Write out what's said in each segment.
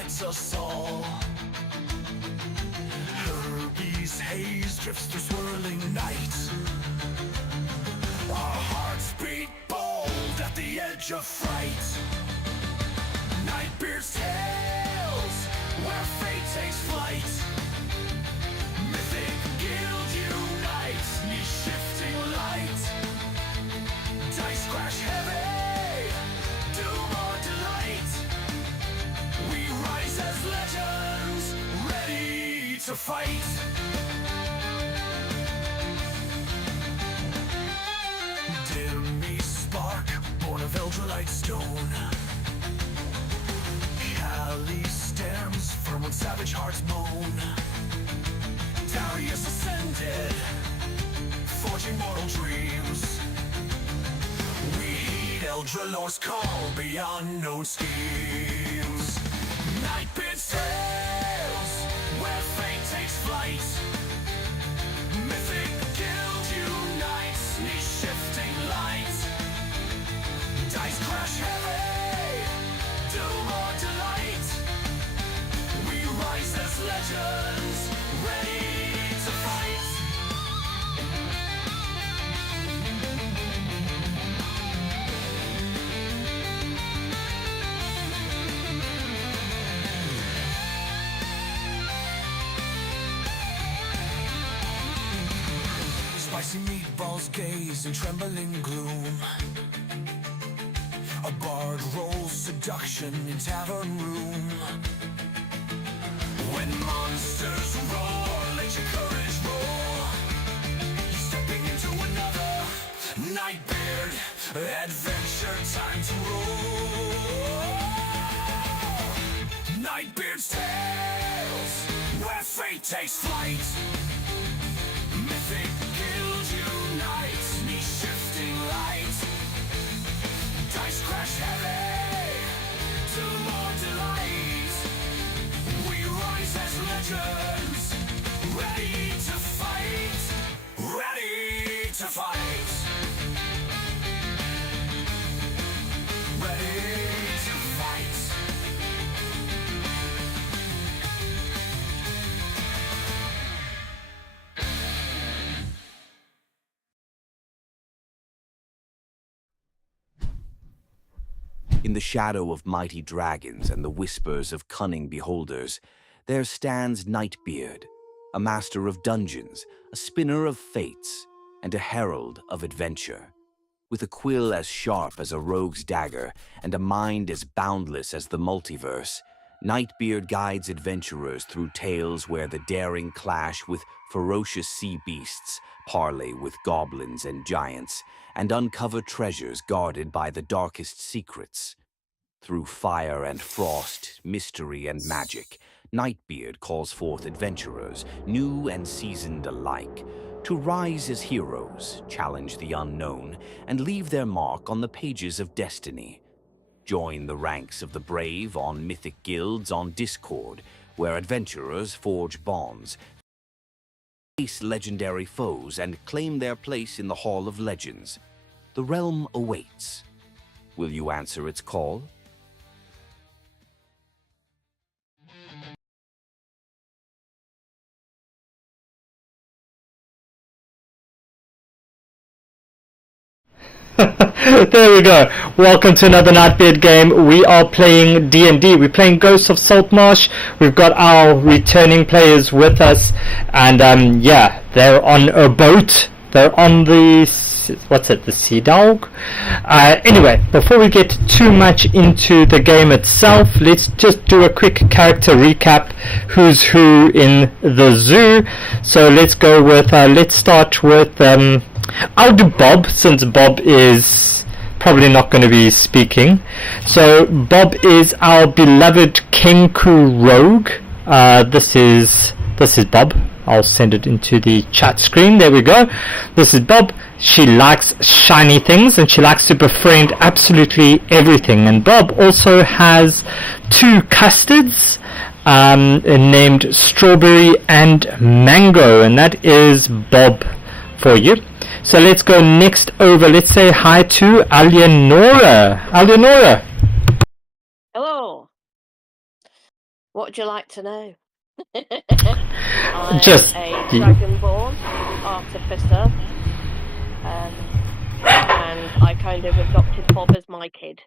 lights us all. Herby's haze drifts through swirling night. Our hearts beat bold at the edge of fright. Nightbeard's tales, where fate takes flight. Mythic Guild unites, knee-shifting light. Dice crash heavy, doom or delight. We rise as legends, ready to fight. Dimmy spark, born of Eldrelite stone. Cali stems firm when savage hearts moan. Darius ascended, forging mortal dreams. We heed Eldralor's call beyond known schemes. Nightbeard's tales, where fate takes flight. Mythic Guild unites, knee-shifting light. Dice crash heavy, doom or delight. We rise as legends, ready to fight. Spicy meatballs gaze in trembling gloom. A bard rolls seduction in tavern room. When monsters roar, let your courage roar. Stepping into another Nightbeard adventure, time to roll. Nightbeard's tales, where fate takes flight. Mythic Guild unites, knee-shifting light. Dice crash heavy, doom or delight. We rise as legends, ready to fight. Ready to fight. Ready to fight. In the shadow of mighty dragons and the whispers of cunning beholders, there stands Nightbeard, a master of dungeons, a spinner of fates, and a herald of adventure. With a quill as sharp as a rogue's dagger and a mind as boundless as the multiverse, Nightbeard guides adventurers through tales where the daring clash with ferocious sea beasts, parley with goblins and giants, and uncover treasures guarded by the darkest secrets. Through fire and frost, mystery and magic, Nightbeard calls forth adventurers, new and seasoned alike, to rise as heroes, challenge the unknown, and leave their mark on the pages of destiny. Join the ranks of the brave on Mythic Guilds on Discord, where adventurers forge bonds, face legendary foes, and claim their place in the Hall of Legends. The realm awaits. Will you answer its call? There we go. Welcome to another Nightbeard game. We are playing D&D. We're playing Ghosts of Saltmarsh. We've got our returning players with us, and yeah, they're on a boat. They're on the the Sea Dog. Anyway, before we get too much into the game itself, let's just do a quick character recap. Who's who in the zoo? So let's go with. Let's start with. I'll do Bob, since Bob is probably not going to be speaking. So Bob is our beloved Kenku rogue. This is Bob. I'll send it into the chat screen. There we go. This is Bob. She likes shiny things and she likes to befriend absolutely everything. And Bob also has two custards named Strawberry and Mango, and that is Bob for you. So let's go next over. Let's say hi to Alienora. Alienora. Hello. What would you like to know? I'm Just a dragonborn artificer, and I kind of adopted Bob as my kid.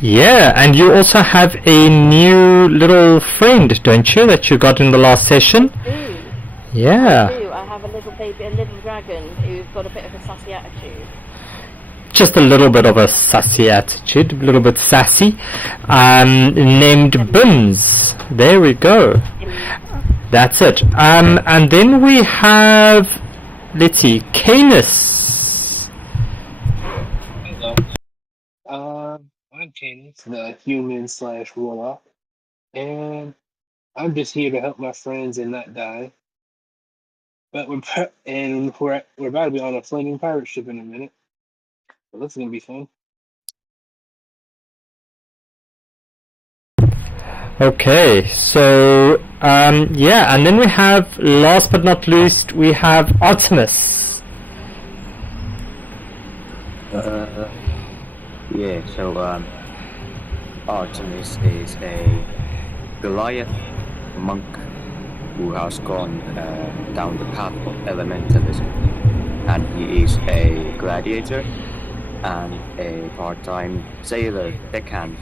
Yeah, and you also have a new little friend, don't you, that you got in the last session? I do. Yeah. I do. I have a little baby, a little dragon who's got a bit of a sassy attitude. Just a little bit of a sassy attitude, a little bit sassy, named Bims. There we go. That's it. And then we have, let's see, Canis. Hello. I'm Canis, the human/warlock, and I'm just here to help my friends and not die. But we're about to be on a flaming pirate ship in a minute. So this is gonna be fun. Okay, so, yeah, and then we have, last but not least, we have Artemis. Yeah, so Artemis is a Goliath monk who has gone down the path of elementalism, and he is a gladiator and a part-time sailor deckhand.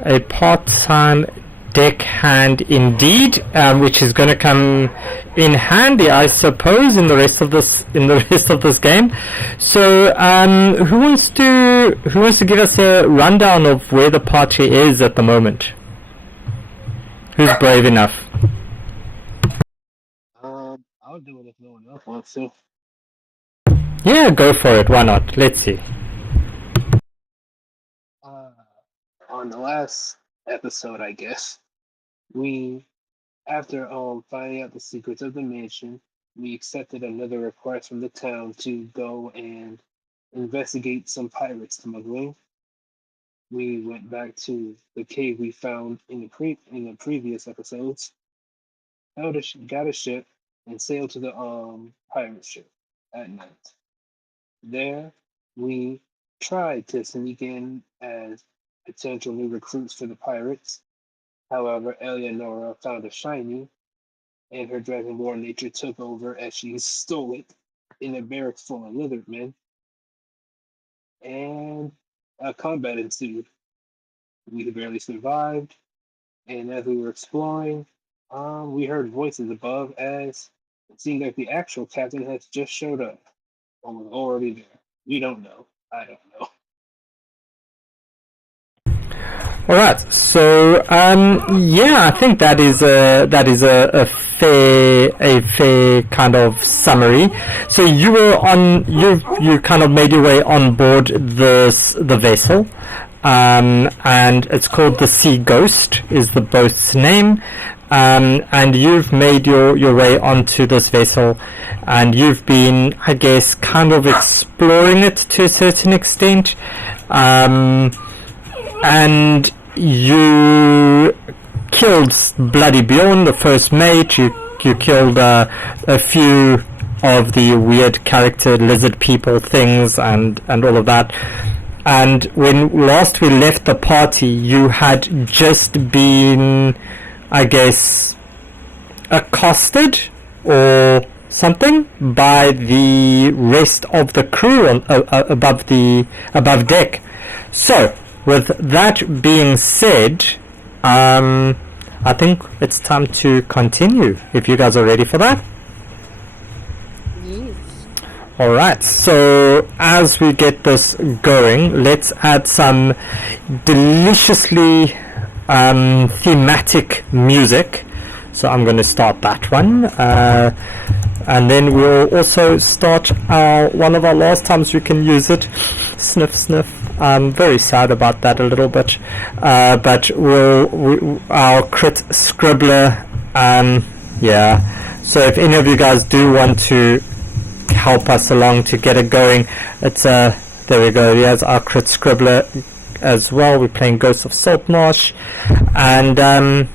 A part-time deckhand indeed, which is going to come in handy, I suppose, in the rest of this game. So, who wants to give us a rundown of where the party is at the moment? Who's brave enough? I'll do it if no one else wants to. Yeah, go for it. Why not? Let's see. On the last episode, I guess, after finding out the secrets of the mansion, we accepted another request from the town to go and investigate some pirate smuggling. We went back to the cave we found in the previous episodes, got a ship, and sailed to the pirate ship at night. There, we tried to sneak in as potential new recruits for the pirates. However, Eleonora found a shiny, and her dragonborn nature took over as she stole it in a barracks full of lizard men. And a combat ensued. We barely survived, and as we were exploring, we heard voices above as it seemed like the actual captain has just showed up, or was already there. We don't know. I don't know. All right. So, yeah, I think that is a fair kind of summary. So you kind of made your way on board the vessel, and it's called the Sea Ghost is the boat's name. And you've made your way onto this vessel, and you've been, I guess, kind of exploring it to a certain extent, and you killed Bloody Bjorn, the first mate. You killed a few of the weird character lizard people things and all of that. And when last we left the party, you had just been, I guess, accosted or something by the rest of the crew above deck. So, with that being said, I think it's time to continue, if you guys are ready for that. Yes. Alright, so as we get this going, let's add some deliciously thematic music. So I'm going to start that one, and then we'll also start one of our last times we can use it, Sniff Sniff. I'm very sad about that a little bit, but our crit scribbler, yeah. So if any of you guys do want to help us along to get it going, it's there we go. Here's our crit scribbler as well. We're playing Ghosts of Saltmarsh, and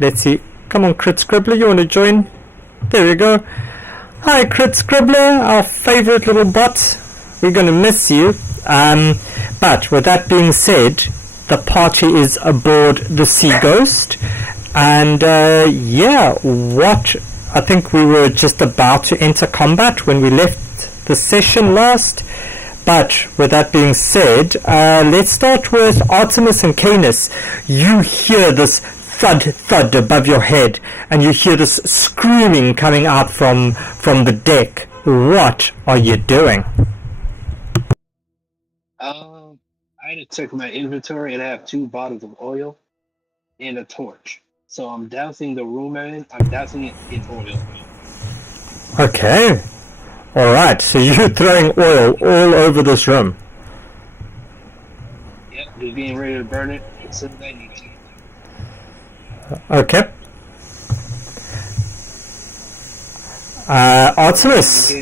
let's see. Come on, Crit Scribbler, you want to join? There we go. Hi, Crit Scribbler, our favorite little bot. We're going to miss you. But with that being said, the party is aboard the Sea Ghost, and what I think we were just about to enter combat when we left the session last. But with that being said, let's start with Artemis and Canis. You hear this thud above your head, and you hear this screaming coming out from the deck. What are you doing? I had to check my inventory, and I have 2 bottles of oil and a torch. So I'm dousing the room I'm in. I'm dousing it in oil. Okay. Alright, so you're throwing oil all over this room. Yep, just getting ready to burn it as soon as I need to. Okay. Artemis,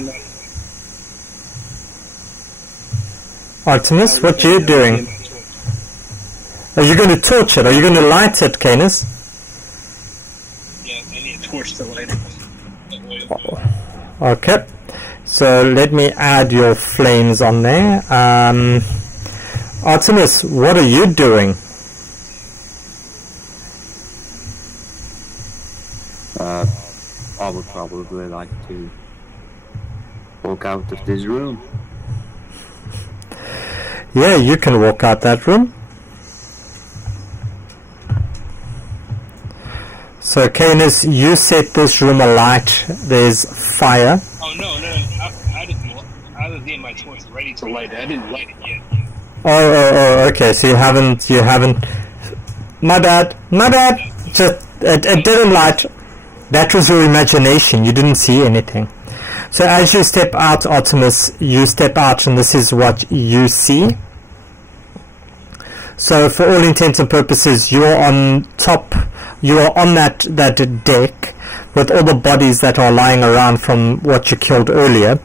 what are you doing? Are you going to torch it? Are you going to light it, Canis? Yes, I need a torch to light it. Okay. So let me add your flames on there. Artemis, what are you doing? I would probably like to walk out of this room. Yeah, you can walk out that room. So Canis, you set this room alight. There's fire. Oh no! I was getting my torch ready to light it. I didn't light it yet. Oh, okay. So you haven't. My bad. Just it didn't light. That was your imagination. You didn't see anything. So as you step out, Artemis, you step out, and this is what you see. So for all intents and purposes, you are on top. You are on that deck with all the bodies that are lying around from what you killed earlier,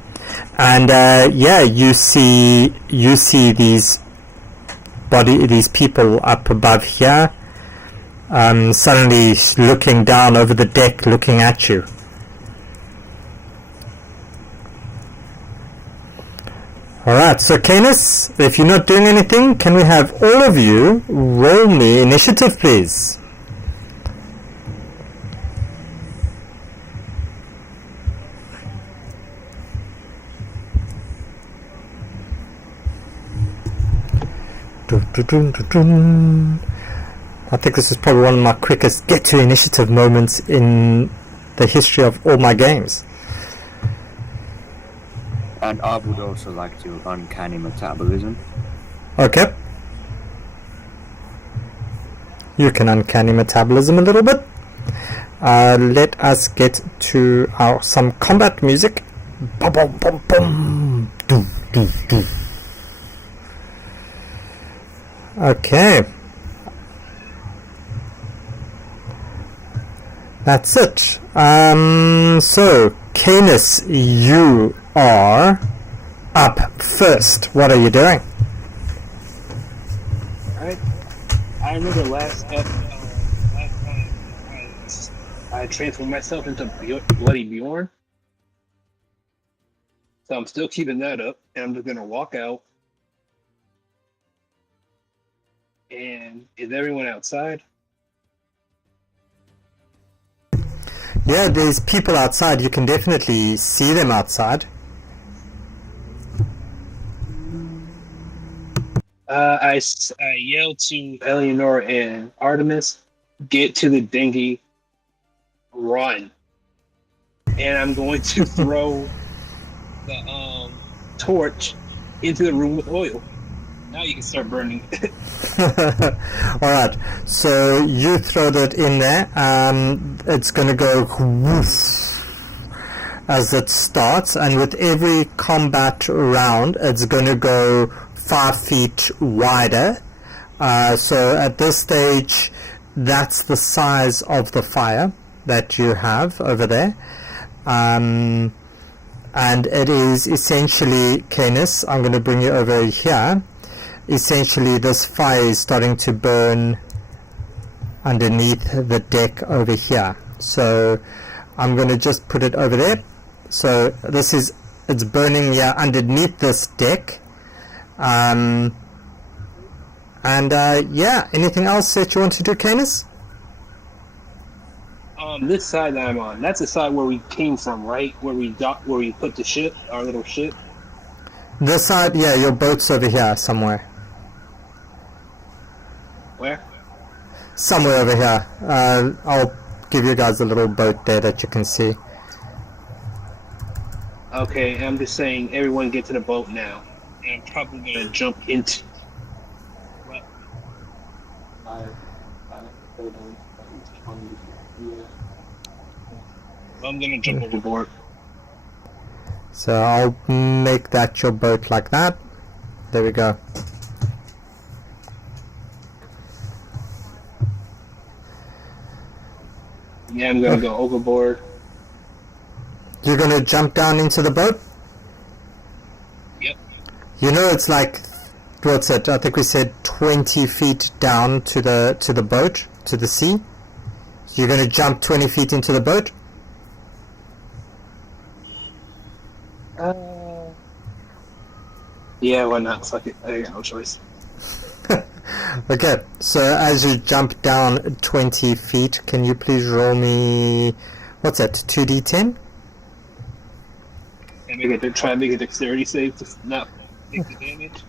and you see these people up above here, suddenly looking down over the deck, looking at you. Alright, so Canis, if you're not doing anything, can we have all of you roll me initiative, please? I think this is probably one of my quickest get to initiative moments in the history of all my games. And I would also like to uncanny metabolism. Okay. You can uncanny metabolism a little bit. Let us get to some combat music. Bum, bum, bum, bum. Doo, doo, doo. Okay. That's it. So, Canis, you are up first. What are you doing? Alright. I remember last time I transformed myself into Bloody Bjorn. So I'm still keeping that up, and I'm just gonna walk out. And is everyone outside? Yeah, there's people outside. You can definitely see them outside. I yelled to Eleanor and Artemis, get to the dinghy, run. And I'm going to throw the torch into the room with oil. Now you can start burning it. Alright, so you throw that in there. It's going to go whoosh as it starts, and with every combat round, it's going to go 5 feet wider. So at this stage, that's the size of the fire that you have over there. And it is essentially, Canis, I'm going to bring you over here. Essentially, this fire is starting to burn underneath the deck over here. So I'm going to just put it over there. So it's burning here underneath this deck. And And yeah, anything else that you want to do, Canis? This side that I'm on, that's the side where we came from, right? Where we put the ship, our little ship. This side, yeah, your boat's over here somewhere. Where? Somewhere over here. I'll give you guys a little boat there that you can see. Okay, I'm just saying, everyone get to the boat now. And I'm probably gonna jump into. What? I'm gonna jump overboard. So I'll make that your boat like that. There we go. Yeah, I'm gonna go overboard. You're gonna jump down into the boat? Yep. You know it's like, what's it? I think we said 20 feet down to the boat, to the sea. You're gonna jump 20 feet into the boat? Yeah, why not? Fuck it. I got no choice. Okay, so as you jump down 20 feet, can you please roll me, what's that, 2d10? And try and make a dexterity save to not take the damage.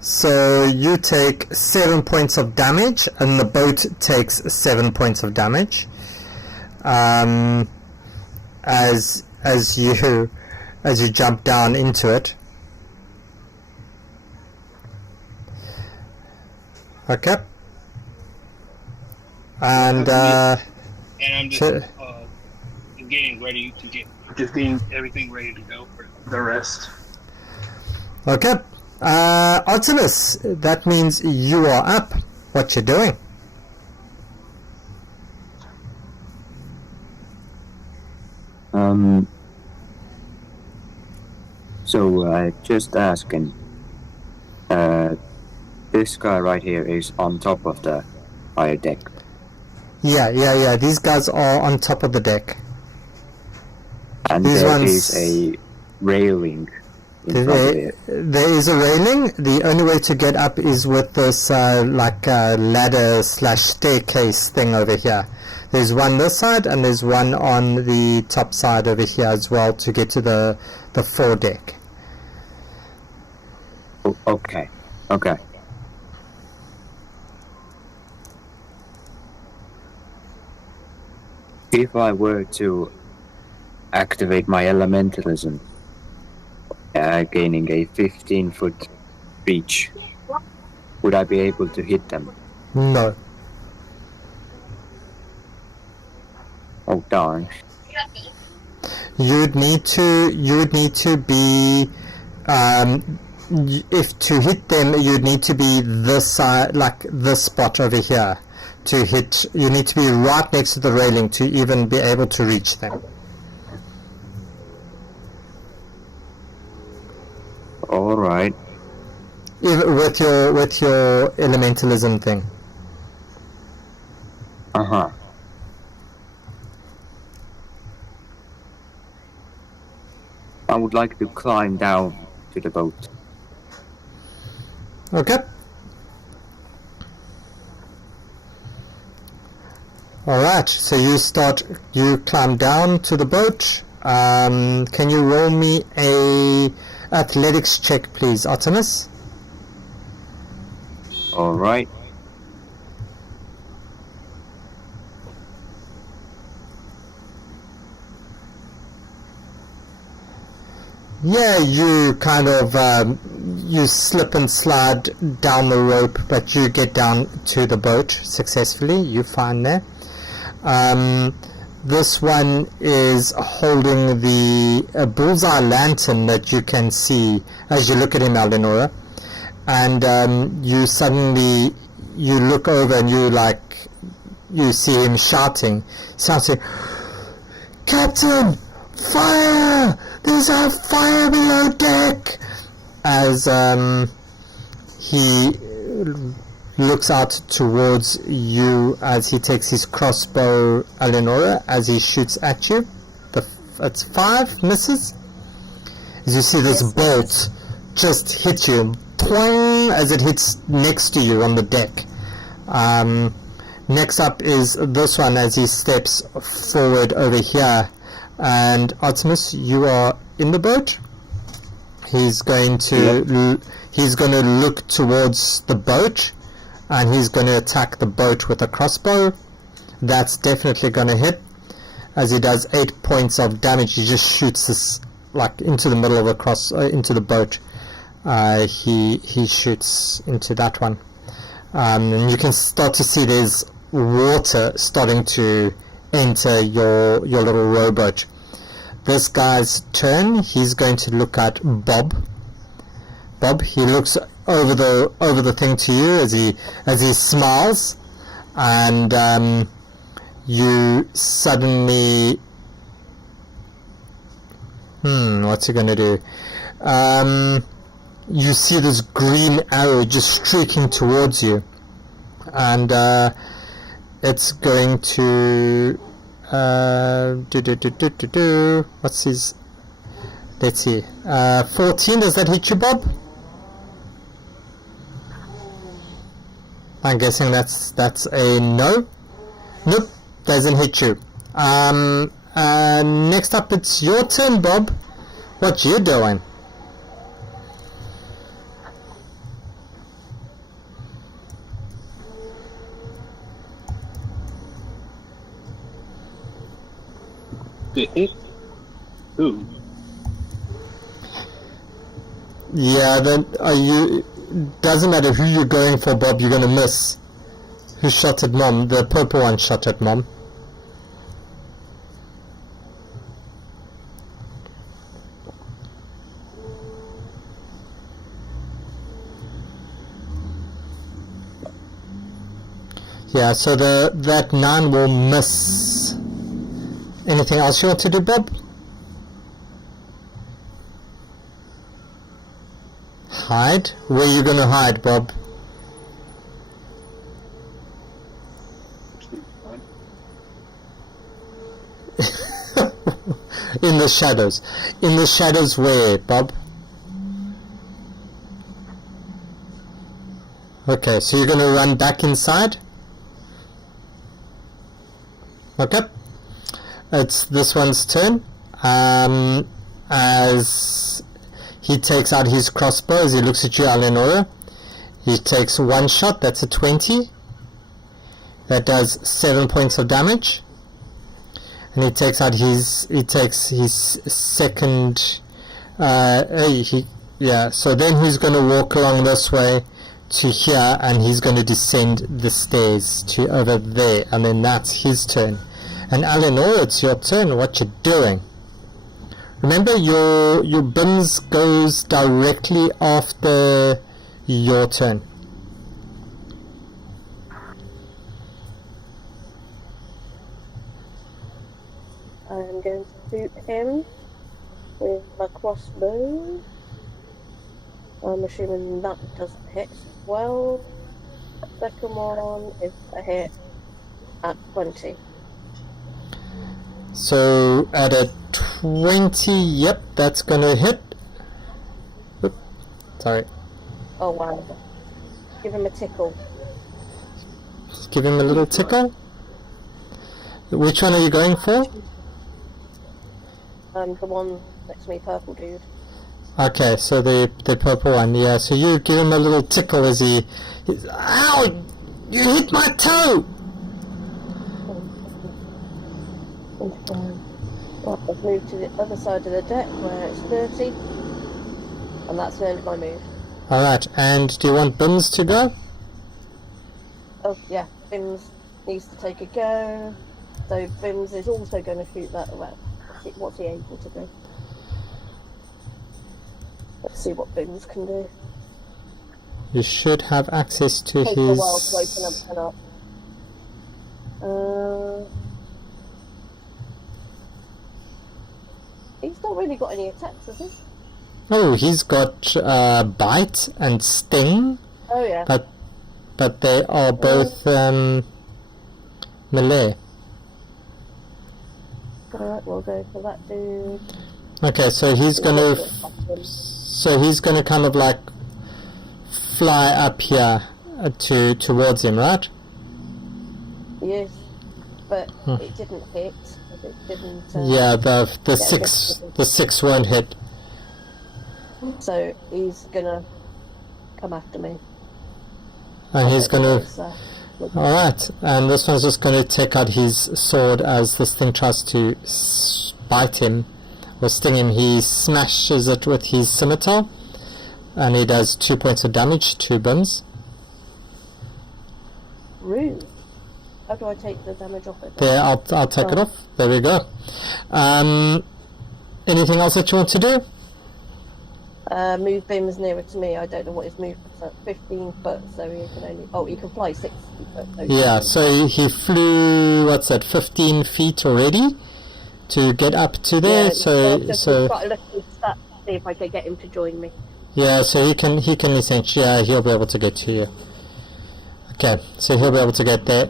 So you take 7 points of damage, and the boat takes 7 points of damage. As you jump down into it. Okay. And I'm just getting ready to getting everything ready to go for the rest. okay. Artemis, that means you are up. What you doing? So just asking, this guy right here is on top of the fire deck. Yeah. These guys are on top of the deck. And These there ones- is a railing in front of it. There is a railing. The only way to get up is with this ladder / staircase thing over here. There's one this side, and there's one on the top side over here as well to get to the foredeck. Oh, okay. If I were to activate my elementalism, gaining a 15-foot reach, would I be able to hit them? No. Oh darn. You'd need to be if to hit them, you'd need to be this side, like this spot over here. To hit, you need to be right next to the railing to even be able to reach them. All right. With your elementalism thing. Uh-huh. I would like to climb down to the boat. Okay. Alright, so you climb down to the boat. Can you roll me a athletics check, please, Artemis? All right. Yeah, you kind of you slip and slide down the rope, but you get down to the boat successfully. You're fine there. This one is holding the bullseye lantern that you can see as you look at him, Aldenora, and you look over and you see him shouting, "Captain, fire! There's a fire below deck!" As he looks out towards you as he takes his crossbow, Eleonora, as he shoots at you. It's 5 misses. As you see this bolt just hit you, twang, long as it hits next to you on the deck. Next up is this one as he steps forward over here. And Artemis, you are in the boat. He's going to look towards the boat, and he's going to attack the boat with a crossbow. That's definitely going to hit. As he does 8 points of damage, he just shoots this like into the middle of into the boat. He shoots into that one, and you can start to see there's water starting to enter your little rowboat. This guy's turn. He's going to look at Bob. Bob, he looks over the thing to you as he smiles, and you suddenly what's he gonna do? You see this green arrow just streaking towards you, and it's going to what's his, let's see, 14, does that hit you, Bob? I'm guessing that's a no. Nope, doesn't hit you. Next up, it's your turn, Bob. What you doing? To hit who? Yeah, then doesn't matter who you're going for, Bob, you're gonna miss. Who shot at Mom? The purple one shot at Mom. Yeah, so that 9 will miss. Anything else you want to do, Bob? Hide? Where are you going to hide, Bob? In the shadows. In the shadows where, Bob? Okay, so you're going to run back inside? Okay. It's this one's turn. As he takes out his crossbow, as he looks at you, Eleonora, he takes 1 shot. That's a 20. That does 7 points of damage. And he takes out his second. So then he's going to walk along this way to here, and he's going to descend the stairs to over there, and then that's his turn. And Eleanor, it's your turn. What you doing? Remember, your bins goes directly after your turn. I'm going to shoot him with my crossbow. I'm assuming that doesn't hit as well. Second one is a hit at 20. So at a 20, yep, that's gonna hit. Oop, sorry. Oh wow. Give him a tickle. Just give him a little tickle. Which one are you going for? The one next to me, purple dude. Okay, so the purple one, yeah. So you give him a little tickle as he's, ow! You hit my toe! Right, I've moved to the other side of the deck where it's 30, and that's the end of my move. Alright, and do you want Bims to go? Oh yeah, Bims needs to take a go. So Bims is also going to shoot that. Well, what's he able to do? Let's see what Bims can do. You should have access to Takes his... a while to open everything up. He's not really got any attacks, has he? Oh, he's got bite and sting. Oh yeah. But they are both melee. Alright, we'll go for that dude. Okay, so he's gonna kind of like fly up here towards him, right? Yes, but it didn't hit. It didn't. Yeah, the yeah, six won't hit. So he's gonna come after me. And he's gonna. So, Alright, and this one's just gonna take out his sword as this thing tries to bite him or sting him. He smashes it with his scimitar, and he does 2 points of damage, 2 bums. rude. How do I take the damage off it? There, I'll take it off. There we go. Anything else that you want to do? Move beam is nearer to me. I don't know what his movement's at. 15 foot, so he can only. Oh, he can fly 60 foot. Yeah, so he flew, what's that, 15 feet already to get up to there. Yeah, so got to look at his stats to see if I can get him to join me. yeah, so he can essentially, yeah, he'll be able to get to you. Okay, so he'll be able to get there.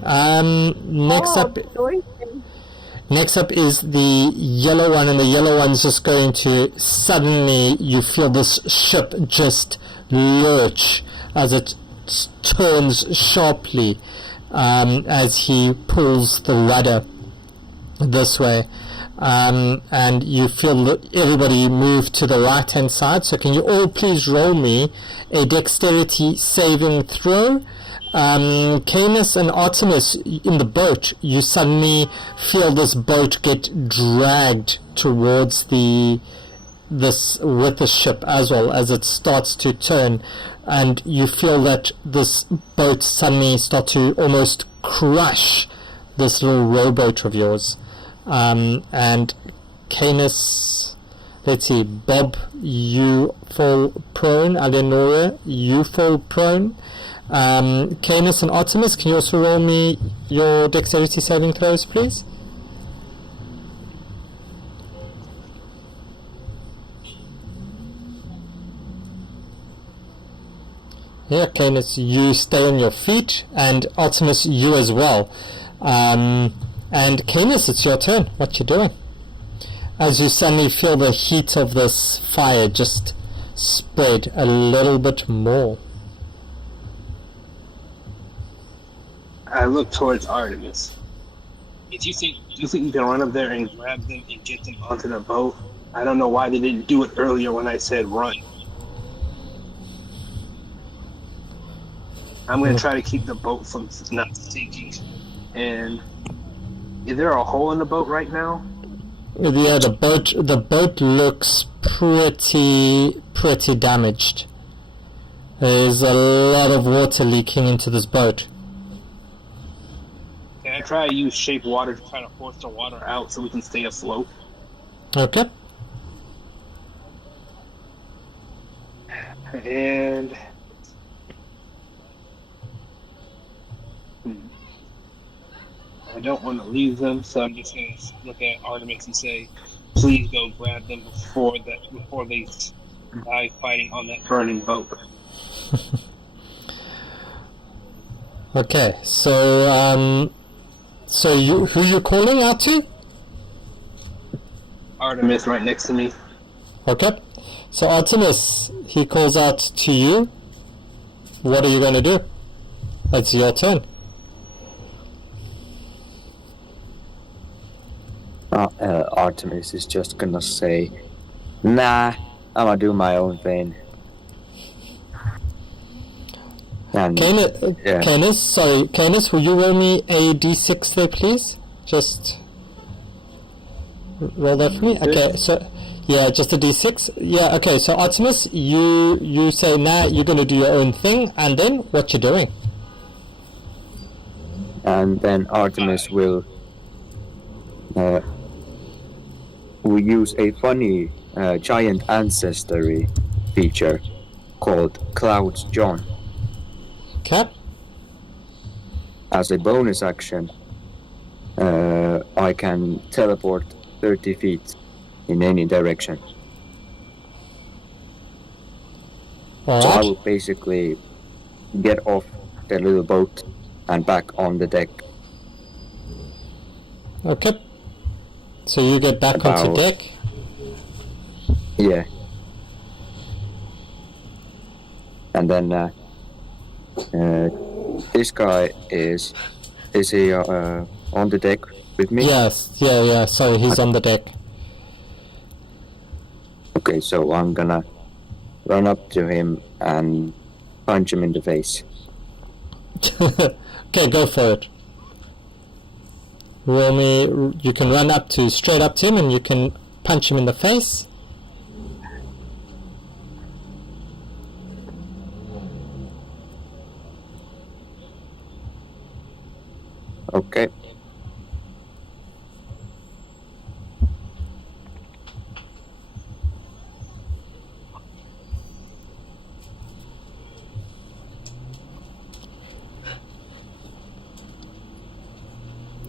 Next up is the yellow one, and the yellow one's just going to suddenly, you feel this ship just lurch as it turns sharply as he pulls the rudder this way. And you feel everybody move to the right hand side. So can you all please roll me a dexterity saving throw? Canis and Artemis in the boat, you suddenly feel this boat get dragged towards with the ship as well as it starts to turn, and you feel that this boat suddenly start to almost crush this little rowboat of yours. And Canis, let's see, Bob, you fall prone. Eleonora, you fall prone. Canis and Artemis, can you also roll me your dexterity saving throws, please? Yeah, Canis, you stay on your feet, and Artemis, you as well. And Canis, it's your turn. What you doing? As you suddenly feel the heat of this fire just spread a little bit more. I look towards Artemis. Do you think you can run up there and grab them and get them onto the boat? I don't know why they didn't do it earlier when I said run. I'm going to try to keep the boat from not sinking. And is there a hole in the boat right now? Yeah, the boat looks pretty damaged. There's a lot of water leaking into this boat. Can I try to use shape water to try to force the water out so we can stay afloat? Okay. And I don't want to leave them, so I'm just going to look at Artemis and say, please go grab them before they die fighting on that burning boat. Okay, so who you calling out to? Artemis right next to me. Okay, so Artemis, he calls out to you. What are you going to do? It's your turn. Artemis is just gonna say, nah, I'm gonna do my own thing. And Canis, will you roll me a d6 there, please? Just roll that for me. Okay, so yeah, just a d6. Yeah, okay. So Artemis, you say nah, you're gonna do your own thing, and then what you doing? And then Artemis will use a funny giant ancestry feature called Clouds John. Okay. As a bonus action, I can teleport 30 feet in any direction. All So I right. will basically get off the little boat and back on the deck. Okay. So you get back onto deck. Yeah. And then This guy is he on the deck with me? Yes, yeah, sorry, he's on the deck. Okay, so I'm gonna run up to him and punch him in the face. Okay, go for it. Roll me, you can run straight up to him and you can punch him in the face. Okay.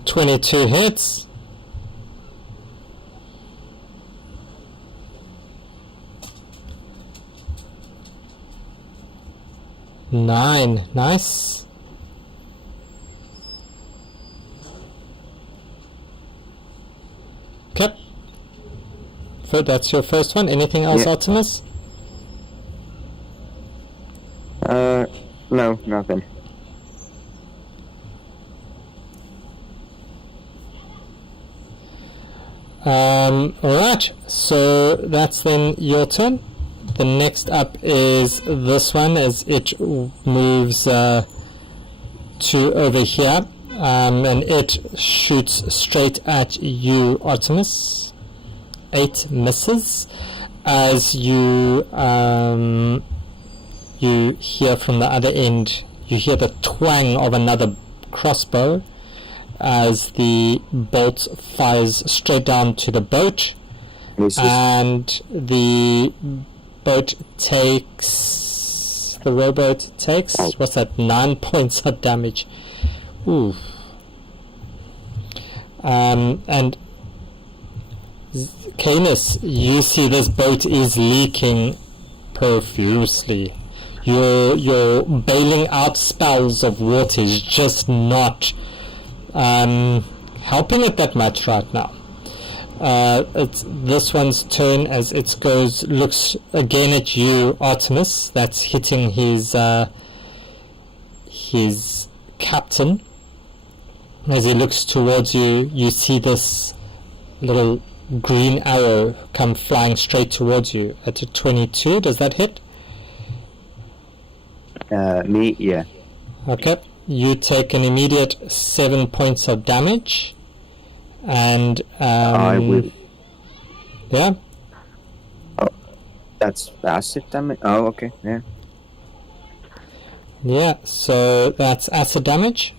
$22 hits. $9, nice. Okay. So that's your first one. Anything else, Yeah. Artemis? No, nothing. Alright, so that's then your turn. The next up is this one as it moves to over here, and it shoots straight at you, Artemis. 8 misses. As you you hear from the other end, you hear the twang of another crossbow as the bolt fires straight down to the boat, and the rowboat takes, what's that, 9 points of damage. Ooh. And Canis, you see this boat is leaking profusely. Your bailing out spells of water is just not helping it that much right now. It's this one's turn as it looks again at you, Artemis. That's hitting his captain. As he looks towards you, you see this little green arrow come flying straight towards you at a 22. Does that hit? Me, yeah. Okay. You take an immediate 7 points of damage, and I will. Yeah. Oh, that's acid damage. Oh, okay, yeah. Yeah. So that's acid damage.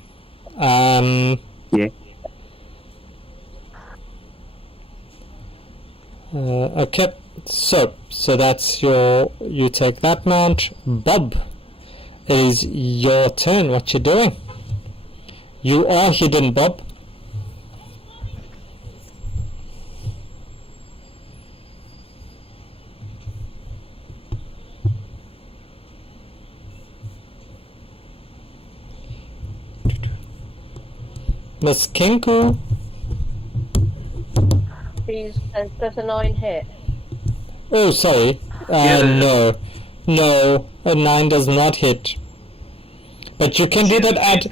Yeah. Okay. So that's you take that mount. Bob, it is your turn. What you doing? You are hidden, Bob. Miss Kinku. Does a 9 hit? Oh, sorry. No, a 9 does not hit. But you can do that at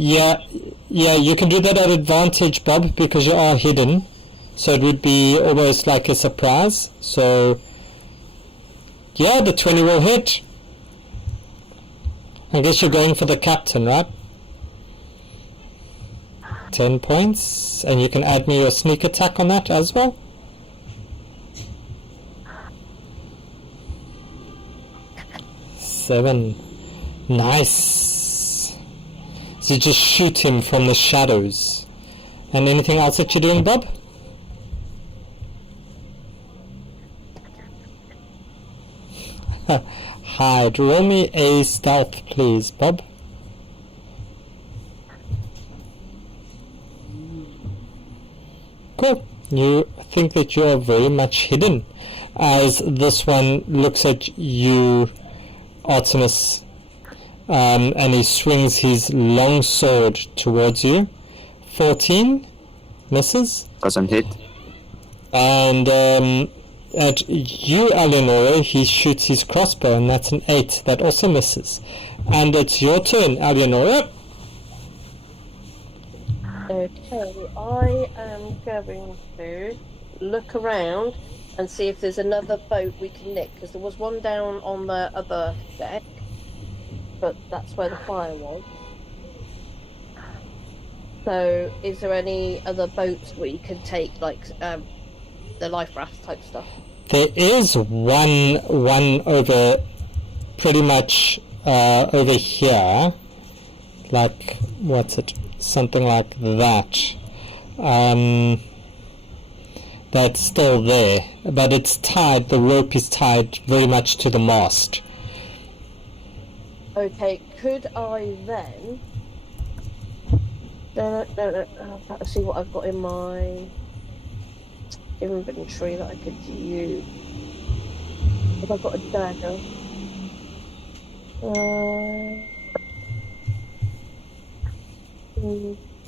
you can do that at advantage, Bob, because you are hidden. So it would be almost like a surprise. So yeah, the 20 will hit. I guess you're going for the captain, right? 10 points, and you can add me your sneak attack on that as well. Seven. Nice. So you just shoot him from the shadows. And anything else that you're doing, Bob? Hide. Roll me a stealth, please, Bob. Cool. You think that you are very much hidden as this one looks at you, Artemis, and he swings his long sword towards you. 14 misses. Doesn't hit. And at you, Eleonora. He shoots his crossbow, and that's an 8. That also misses. And it's your turn, Eleonora. Okay, I am going to look around and see if there's another boat we can nick, because there was one down on the other deck, but that's where the fire was. So, is there any other boats we can take, like the life raft type stuff? There is one over, pretty much over here, like, what's it, something like that. That's still there, but it's tied, the rope is tied very much to the mast. Okay, could I then... No, let's see what I've got in my inventory that I could use. If I've got a dagger.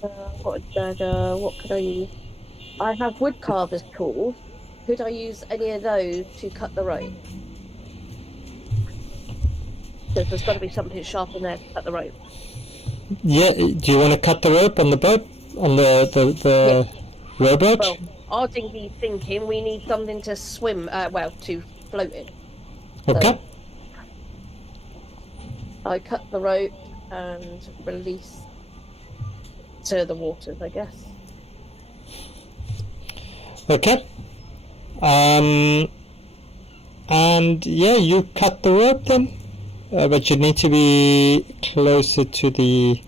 I've got a dagger. What could I use? I have wood carver's tools. Could I use any of those to cut the rope? Because there's got to be something sharp in there to cut the rope. Yeah, do you want to cut the rope on the boat? On the rowboat? Well, our dinghy's thinking we need something to swim, to float in. Okay. So I cut the rope and release to the waters, I guess. Okay. And yeah, you cut the rope then, but you need to be closer to the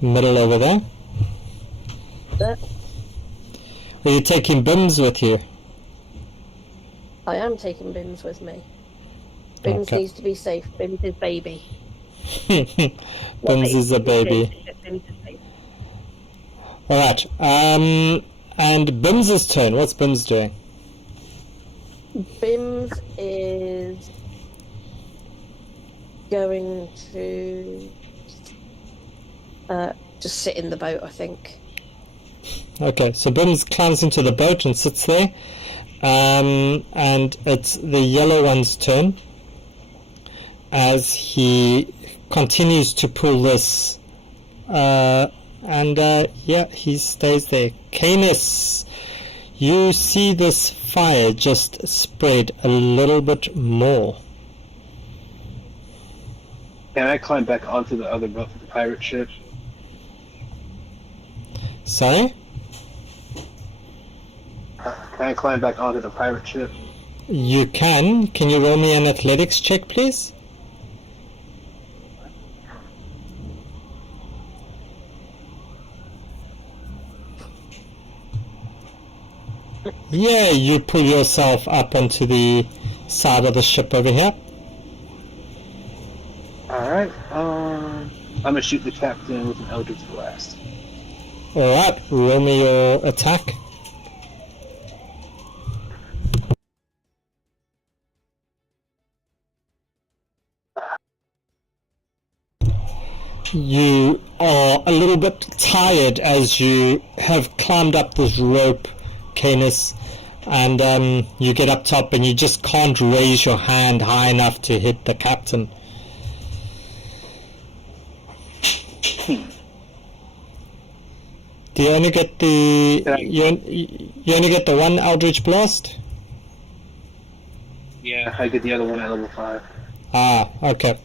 middle over there. Are you taking Bims with you? I am taking Bims with me. Bims needs to be safe. Bims is baby. Bims is a baby. Alright, and Bim's turn. What's Bims doing? Bims is going to just sit in the boat, I think. Okay, so Bims climbs into the boat and sits there, and it's the yellow one's turn as he continues to pull this, yeah, he stays there. Canis, you see this fire just spread a little bit more. Can I climb back onto the other boat, the pirate ship? Sorry? Can I climb back onto the pirate ship? You can. Can you roll me an athletics check, please? Yeah, you pull yourself up onto the side of the ship over here. Alright, I'm gonna shoot the captain with an Eldritch Blast. Alright, roll me your attack. You are a little bit tired as you have climbed up this rope, Canis, and you get up top and you just can't raise your hand high enough to hit the captain. Do you only get the you only get the one Eldritch Blast? Yeah, I get the other one at level 5. Ah, okay.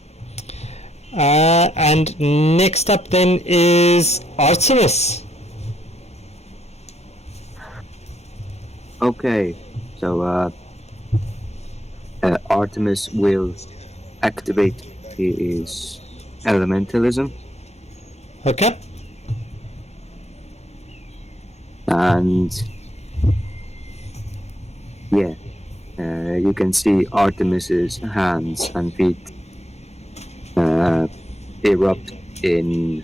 And next up then is Artemis. Okay, so Artemis will activate his elementalism, Okay. and yeah, you can see Artemis's hands and feet erupt in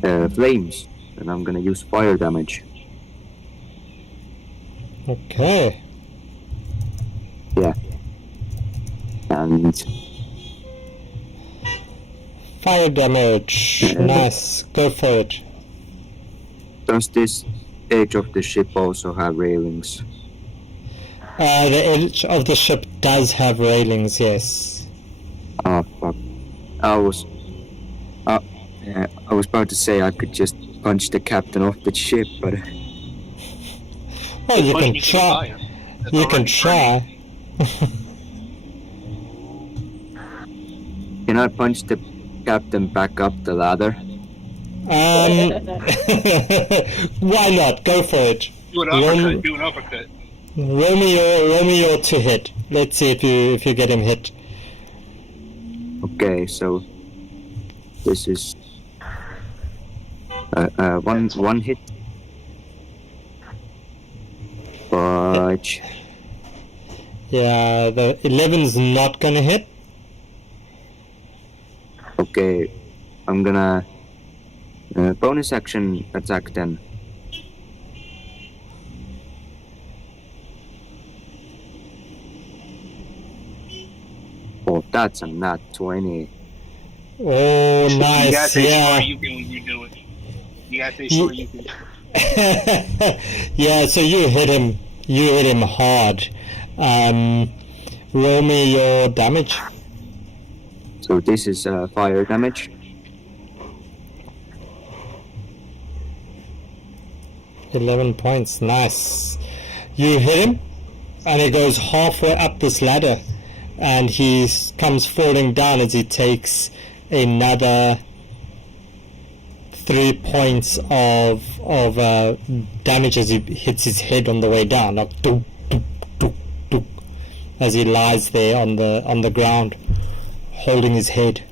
flames, and I'm gonna use fire damage. Okay. Yeah, and Fire damage. Nice. Go for it. does this edge of the ship also have railings? The edge of the ship does have railings, yes. Oh fuck! I was, yeah, I was about to say I could just punch the captain off the ship, but Well, you Punch can me to the try. fire. That's You can already burning. try. can I punch the captain back up the ladder? Why not? Go for it. Do an Roll, uppercut. Do an uppercut. roll me your to hit. Let's see if you get him hit. Okay, so this is one hit. Fudge. Yeah, the 11's not gonna hit. Okay, I'm gonna bonus action attack then. Oh, that's a nat 20. Oh, You gotta nice. say Yeah. sure you can when you do it. You gotta say sure you can. Yeah, so you hit him. You hit him hard. Roll me your damage. So this is fire damage. $11 points. Nice. You hit him, and he goes halfway up this ladder, and he comes falling down as he takes another 3 points of damage as he hits his head on the way down, like doop, doop, doop, doop, as he lies there on the ground, holding his head.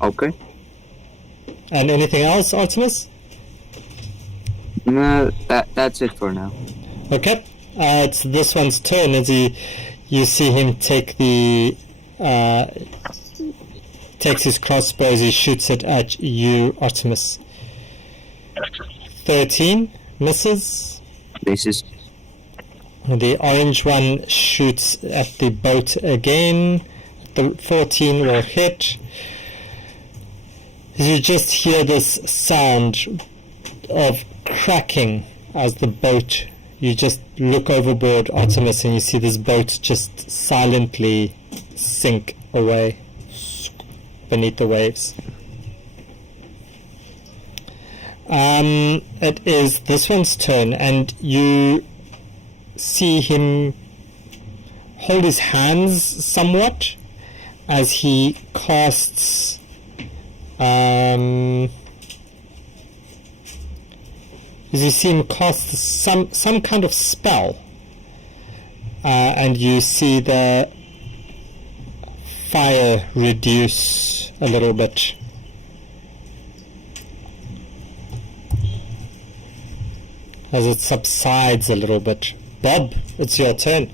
Okay. And anything else, Artemis? No, that's it for now. Okay. It's this one's turn as you see him take takes his crossbow as he shoots it at you, Artemis. 13 misses. Misses. The orange one shoots at the boat again. The 14 will hit. You just hear this sound of cracking as the boat. You just look overboard, Artemis, and you see this boat just silently sink away beneath the waves. It is this one's turn, and you see him hold his hands somewhat as he casts as you see him cast some kind of spell, and you see the fire reduce a little bit. As it subsides a little bit. Bob, it's your turn.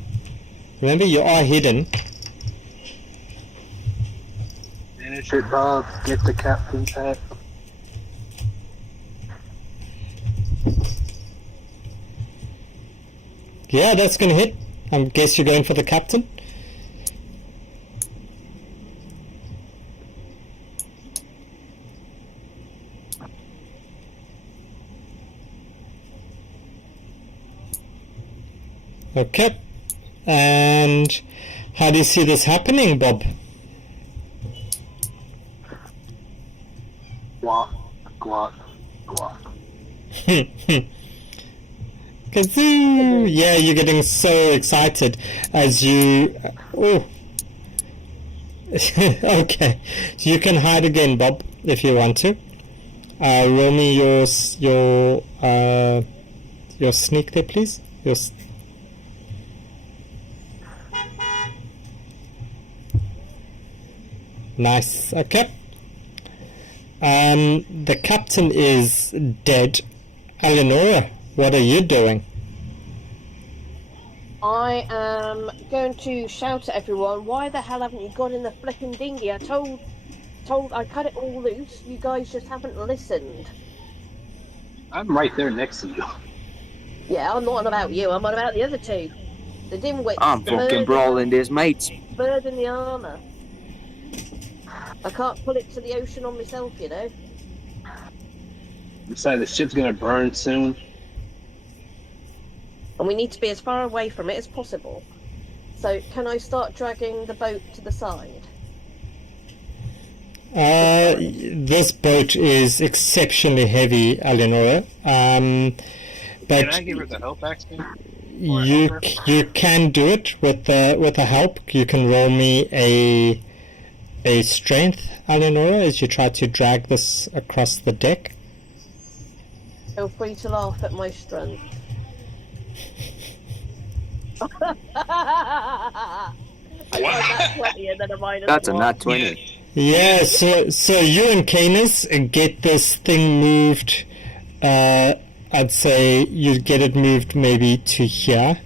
Remember, you are hidden. Finish it, Bob. Get the captain's hat. Yeah, that's gonna hit. I guess you're going for the captain. Okay. And how do you see this happening, Bob? Guac, guac, guac. Kazoo! Yeah, you're getting so excited as you... Oh. Okay. You can hide again, Bob, if you want to. Roll me your sneak there, please. Nice. Okay. The captain is dead. Eleonora, what are you doing? I am going to shout at everyone, why the hell haven't you got in the flipping dinghy? I told I cut it all loose, you guys just haven't listened. I'm right there next to you. Yeah, I'm not on about you, I'm on about the other two. The dimwits. I'm fucking brawling this, mates. Bird in the armour. I can't pull it to the ocean on myself, you know. Besides, the ship's gonna burn soon. and we need to be as far away from it as possible. So, can I start dragging the boat to the side? This boat is exceptionally heavy, Eleonora. But Can I give her the help action? you can do it with a help. You can roll me a strength, Eleonora, as you try to drag this across the deck. Feel free to laugh at my strength. That's a nat 20. Yeah, so you and Canis get this thing moved. I'd say you get it moved maybe to here,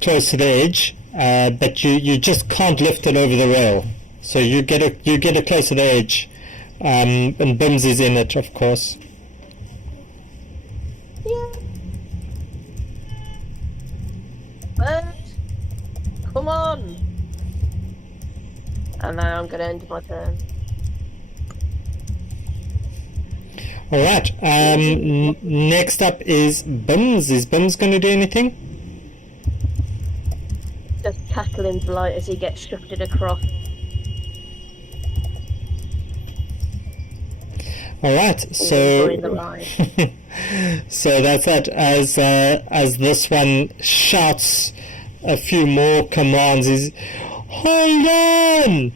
close to the edge. But you just can't lift it over the rail. So you get it close to the edge, and Bims is in it, of course. Yeah. But come on. And now I'm going to end my turn. Alright, next up is Bims. Is Bims going to do anything? Just cackle in delight as he gets shifted across. Alright, so Enjoying the ride. so that's it. As this one shouts a few more commands, is hold on!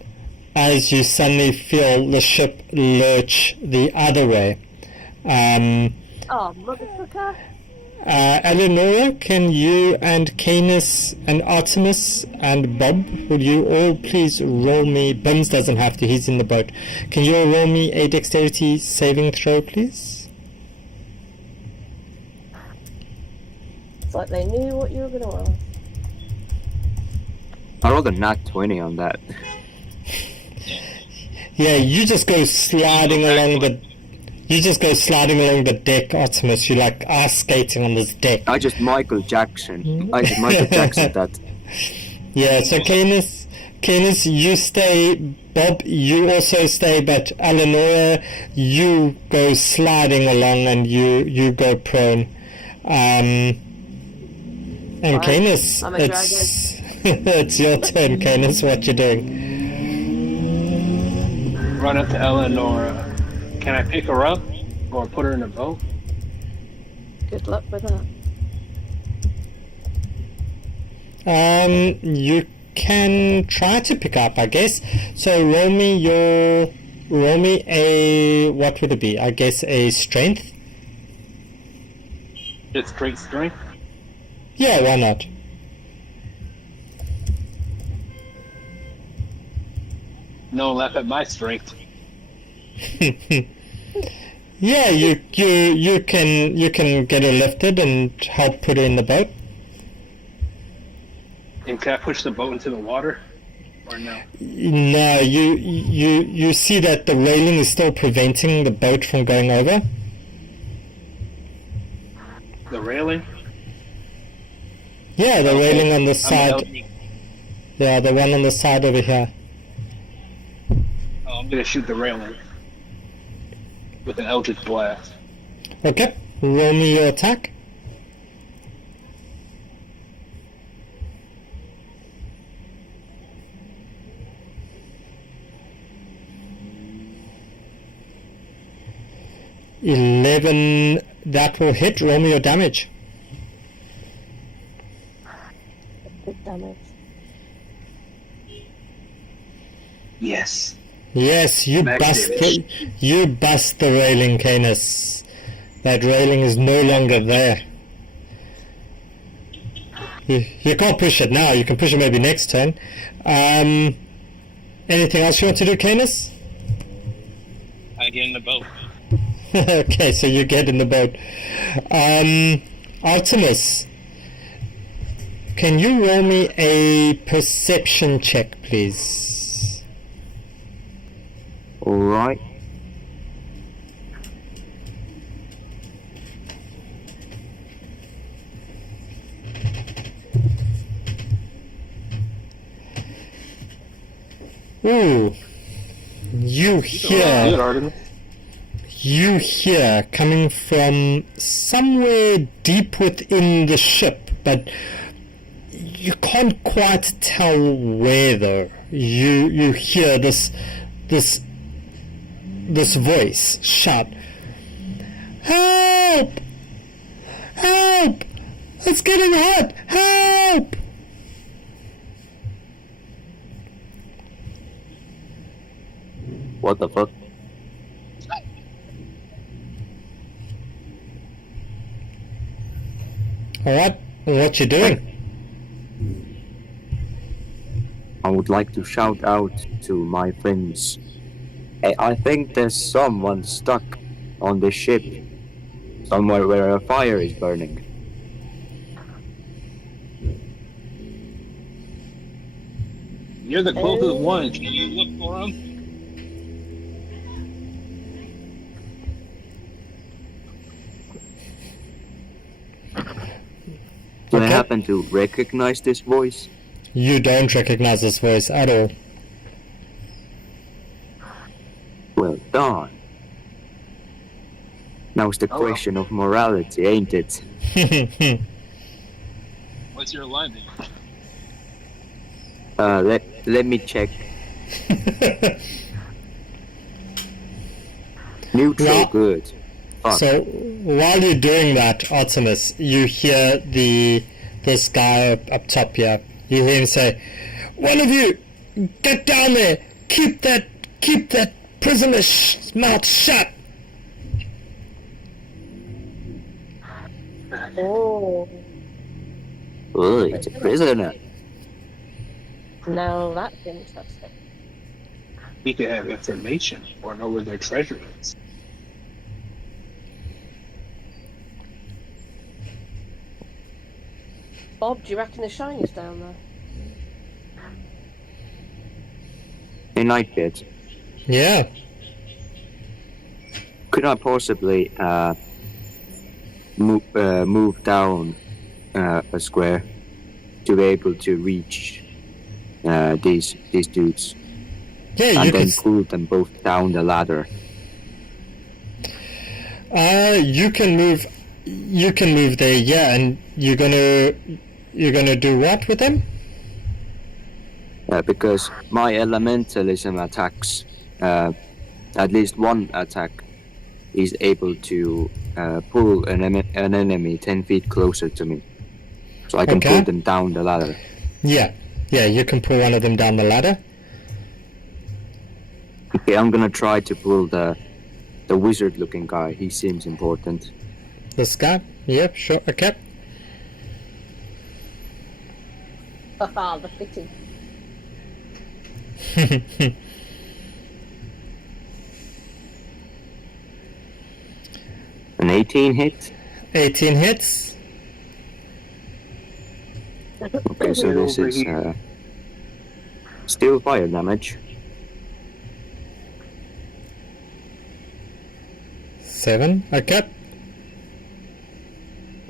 As you suddenly feel the ship lurch the other way. Oh, motherfucker. Eleonora, can you and Canis and Artemis and Bob, would you all please roll me? Bims doesn't have to, he's in the boat. Can you all roll me a dexterity saving throw, please? It's like they knew what you were going to ask. I rolled a nat 20 on that. Yeah, you just go sliding along the deck, Artemis. You're like ice skating on this deck. I just Michael Jackson. That. Yeah, so Canis, you stay. Bob, you also stay, but Eleonora, you go sliding along and you go prone. And Fine. Canis, I'm a dragon. it's your turn, Canis. What you doing? Run up to Eleonora. Can I pick her up or put her in a boat? Good luck with that. You can try to pick up, I guess. So roll me a, what would it be? I guess a strength? Just straight strength? Yeah, why not? No laugh at my strength. Yeah, you can get her lifted and help put her in the boat. And can I push the boat into the water? Or no? No, you see that the railing is still preventing the boat from going over. The railing? Yeah, the railing on the I'm side. Yeah, the one on the side over here. I'm gonna shoot the railing with an Eldritch Blast. Okay, roll me your attack. $11, that will hit. Roll me your damage. Good damage. Yes. Yes, you Max bust damage. you bust the railing, Canis. That railing is no longer there. You can't push it now. You can push it maybe next turn. Anything else you want to do, Canis? I get in the boat. Okay, so you get in the boat. Artemis, can you roll me a perception check, please? Alright. Ooh, you hear you hear coming from somewhere deep within the ship, but you can't quite tell where though. You hear this voice shout, "Help! Help! It's getting hot! Help!" What the fuck? Alright, what you doing? I would like to shout out to my friends. Hey, I think there's someone stuck on the ship. Somewhere where a fire is burning. You're the closest one. Can you look for him? Do I Okay. happen to recognize this voice? You don't recognize this voice at all. Well done. Now it's the Oh, well. question of morality, ain't it? What's your alignment? Let me check. Neutral, Yeah. good. Fuck. So while you're doing that, Artemis, you hear this guy up top here. You hear him say, "One of you, get down there. Keep that prisoner's mouth shut." Oh, Oh, it's a prisoner. now that's interesting. He could have information or know where their treasure is. Bob, do you reckon the shiny's down there? A night bit. Yeah. Could I possibly move down a square to be able to reach these dudes, Yeah, you and can. then pull them both down the ladder? You can move. You can move there. Yeah, and you're gonna do what with them? Because my elementalism attacks, at least one attack, is able to pull an enemy 10 feet closer to me. So I can Okay. pull them down the ladder. Yeah. Yeah, you can pull one of them down the ladder. Okay, I'm gonna try to pull the wizard-looking guy. He seems important. This guy. Yep. Sure. Okay. Haha, the fitting. An 18 hit. 18 hits. Okay, so this is still fire damage. 7. Okay.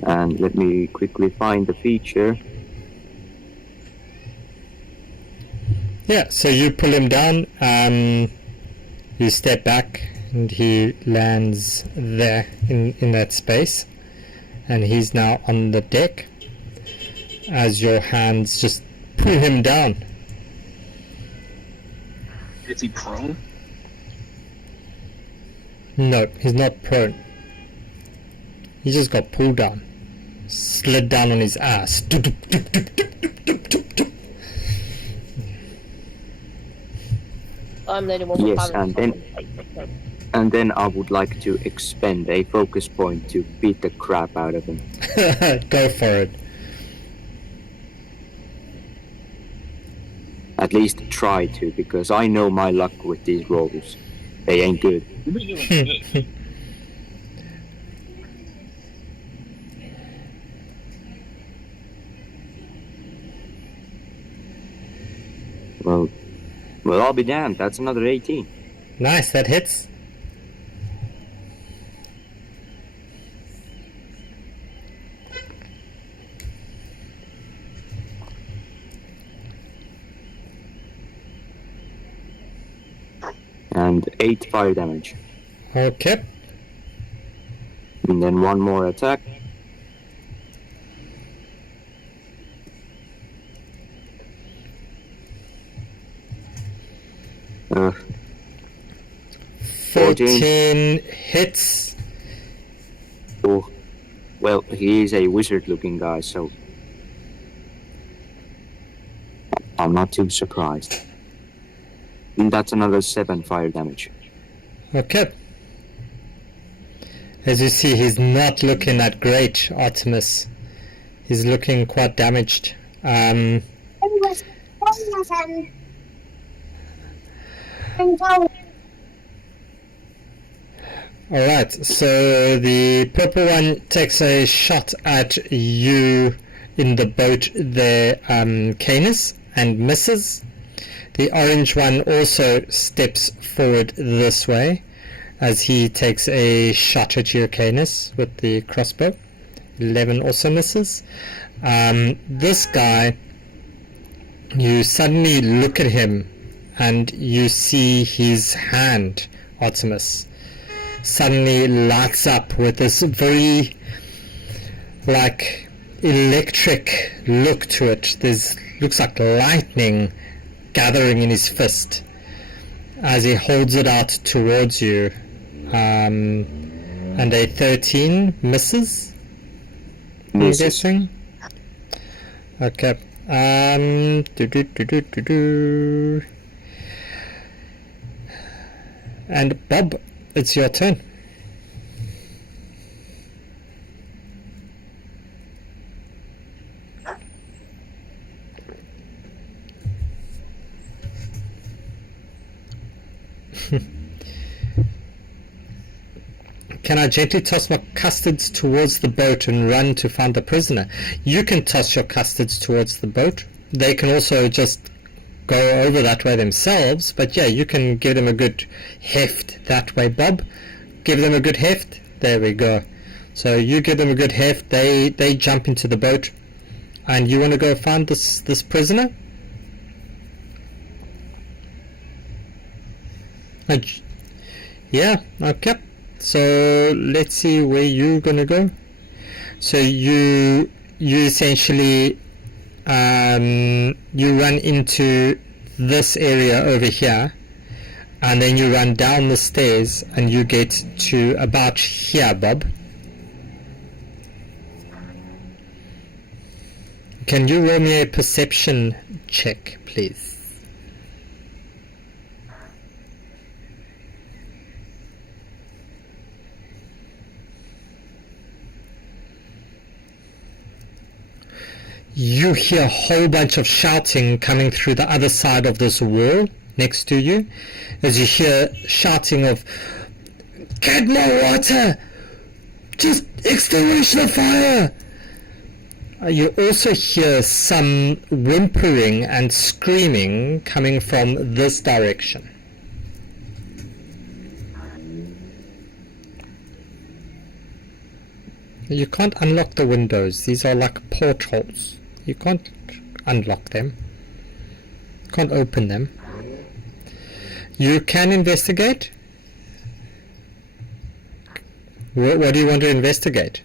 And let me quickly find the feature. Yeah, so you pull him down, you step back, and he lands there in that space. And he's now on the deck as your hands just pull him down. Is he prone? No, he's not prone. He just got pulled down. Slid down on his ass. I'm the only one with Yes, balance. and then I would like to expend a focus point to beat the crap out of him. Go for it. At least try to, because I know my luck with these rolls. They ain't good. You've been doing good. Well, I'll be damned. That's another 18. Nice, that hits. And 8 fire damage. Okay. And then one more attack. Uh, 14 hits. oh, well, he is a wizard-looking guy, so I'm not too surprised. And that's another 7 fire damage. Okay. As you see, he's not looking that great, Artemis. He's looking quite damaged. Alright, so the purple one takes a shot at you in the boat there, Canis, and misses. The orange one also steps forward this way as he takes a shot at you, Canis, with the crossbow. 11 also misses. This guy, you suddenly look at him and you see his hand, Artemis, suddenly lights up with this very like electric look to it. There's looks like lightning gathering in his fist as he holds it out towards you. And a 13 misses. I'm guessing. Okay. And Bob, it's your turn. Can I gently toss my custards towards the boat and run to find the prisoner? You can toss your custards towards the boat. They can also just go over that way themselves, but yeah, you can give them a good heft that way, Bob. Give them a good heft. There we go. So you give them a good heft, they jump into the boat, and you want to go find this prisoner? Yeah, okay. So let's see where you're gonna go. So you essentially you run into this area over here, and then you run down the stairs and you get to about here, Bob. Can you roll me a perception check, please? You hear a whole bunch of shouting coming through the other side of this wall next to you, as you hear shouting of, "Get more water! Just extinguish the fire!" You also hear some whimpering and screaming coming from this direction. You can't unlock the windows. These are like portholes. You can't unlock them. Can't open them. You can investigate. What do you want to investigate?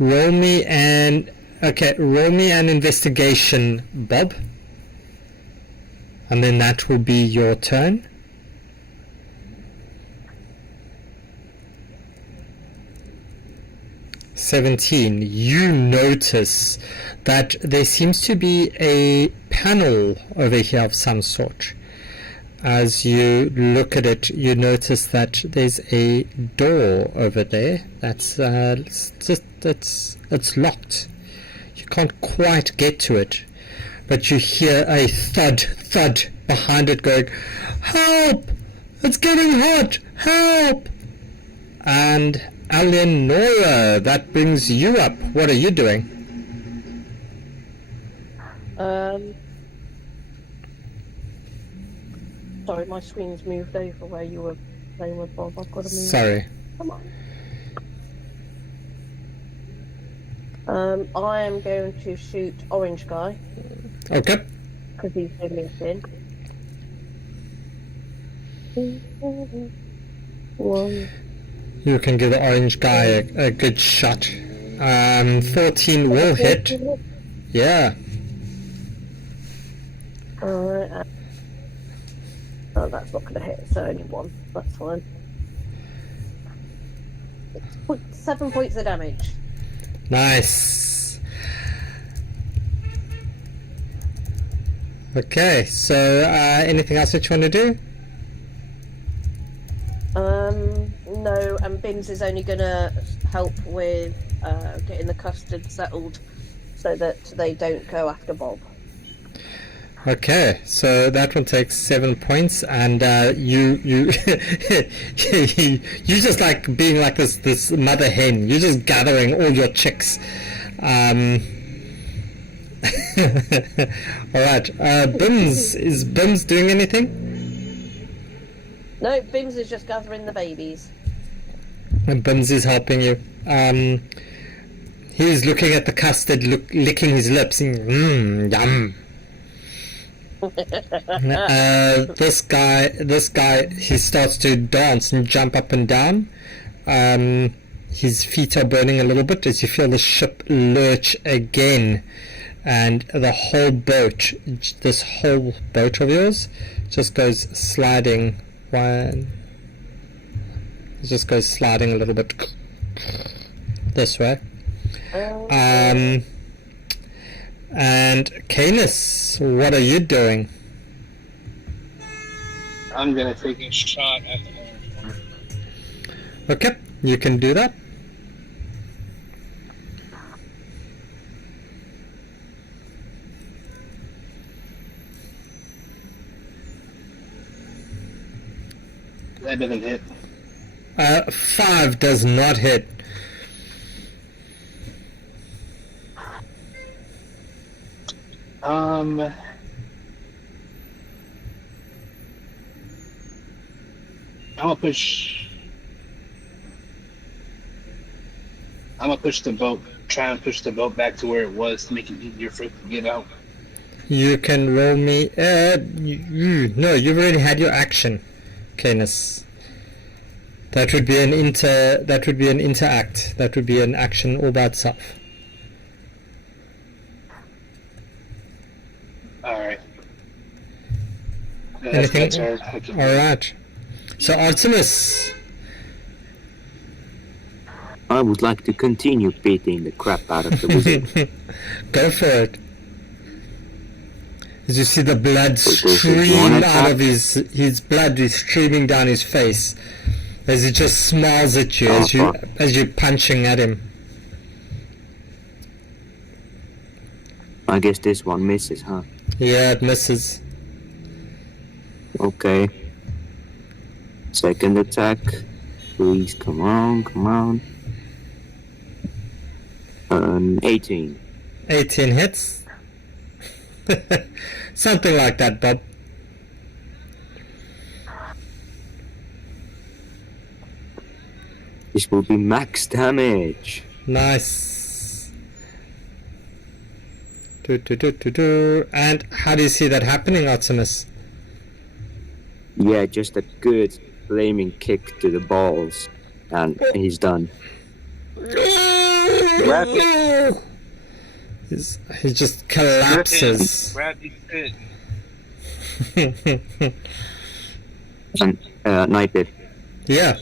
Roll me an investigation, Bob. And then that will be your turn. (17). You notice that there seems to be a panel over here of some sort. As you look at it, you notice that there's a door over there that's it's locked. You can't quite get to it, but you hear a thud behind it going, "Help! It's getting hot! Help!" And Eleonora, that brings you up. What are you doing? Sorry, my screen's moved over where you were playing with Bob. I've got to move. Sorry. Come on. I am going to shoot orange guy Okay. because he's been missing. One. You can give the orange guy a good shot. 14 will hit. Yeah. Alright. Oh, that's not going to hit, so only one. That's fine. 7 points of damage. Nice. Okay, so anything else that you want to do? No, and Bims is only going to help with getting the custard settled so that they don't go after Bob. Okay, so that one takes 7 points, and you you just like being like this mother hen. You're just gathering all your chicks. All right, Bims, is Bims doing anything? No, Bims is just gathering the babies. And Bims is helping you. He's looking at the custard, licking his lips. Yum. This guy, he starts to dance and jump up and down. His feet are burning a little bit as you feel the ship lurch again, and the whole boat, this whole boat of yours, just goes sliding. It just goes sliding a little bit this way. And Canis, what are you doing? I'm gonna take a shot at the orange one. Okay, you can do that. That doesn't hit. 5 does not hit. I'm gonna push. I'm gonna push the boat. Try and push the boat back to where it was to make it easier for it to get out. You can roll me. No, you've already had your action, Canis. That would be an interact. That would be an action all by itself. Alright. Anything? That's Alright. So Artemis. I would like to continue beating the crap out of the wizard. Go for it. As you see the blood this is stream one out of attack. his blood is streaming down his face as he just smiles at you as you're punching at him. I guess this one misses, huh? Yeah, it misses. Okay. Second attack. Please, come on. 18. 18 hits. Something like that, Bob. This will be max damage. Nice. And how do you see that happening, Artemis? Yeah, just a good flaming kick to the balls, and he's done. Grab it. He just collapses. Grab the fit. And Nightbit. Yeah.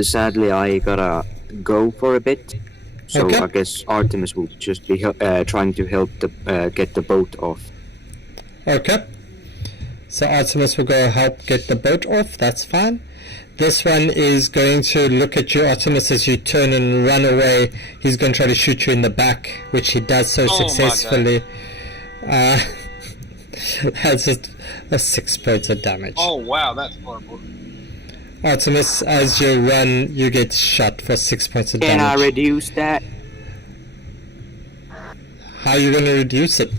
Sadly, I gotta go for a bit. So Okay. I guess Artemis will just be trying to help get the boat off. Okay. So Artemis will go help get the boat off. That's fine. This one is going to look at you, Artemis, as you turn and run away. He's going to try to shoot you in the back, which he does so Oh my successfully. That's just a 6 points of damage. Oh wow, that's horrible. Artemis, as you run, you get shot for 6 points of Can I damage. reduce that? How are you going to reduce it?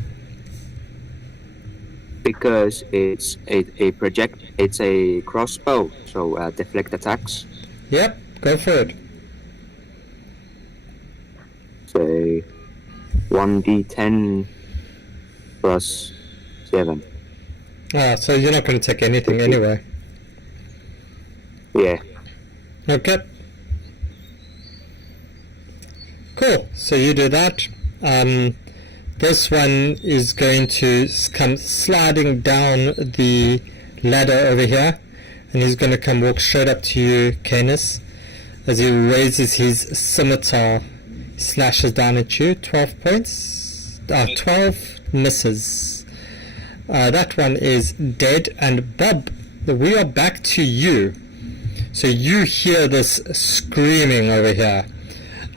Because it's it's a crossbow, so deflect attacks. Yep, go for it. 1d10 plus 7. Ah, so you're not going to take anything anyway. Yeah. Okay. Cool. So you do that. This one is going to come sliding down the ladder over here, and he's going to come walk straight up to you, Canis, as he raises his scimitar, slashes down at you. 12 points. 12 misses. That one is dead. And Bob, we are back to you. So you hear this screaming over here.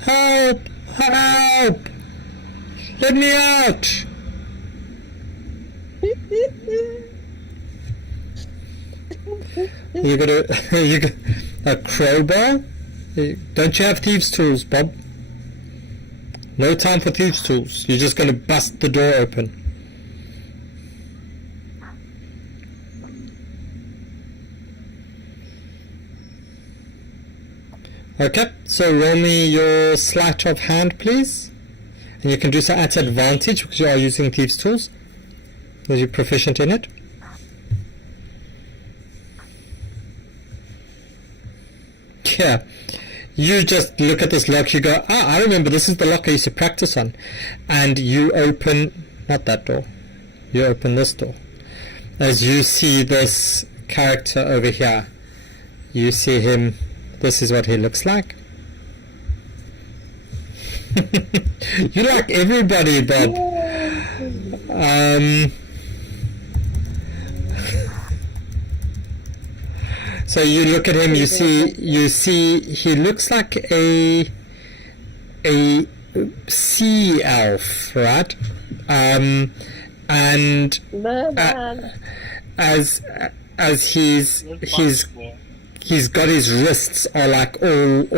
Help! Help! Let me out! You got a crowbar? Don't you have thieves' tools, Bob? No time for thieves' tools. You're just going to bust the door open. Okay, so roll me your sleight of hand, please. And you can do so at advantage because you are using thieves' tools. Are you proficient in it? Yeah. You just look at this lock, you go, I remember this is the lock I used to practice on. And you open, not that door, you open this door. As you see this character over here, you see him, this is what he looks like. You like everybody, Bob. So you look at him, you see he looks like a sea elf, right? And as he's got his wrists are like all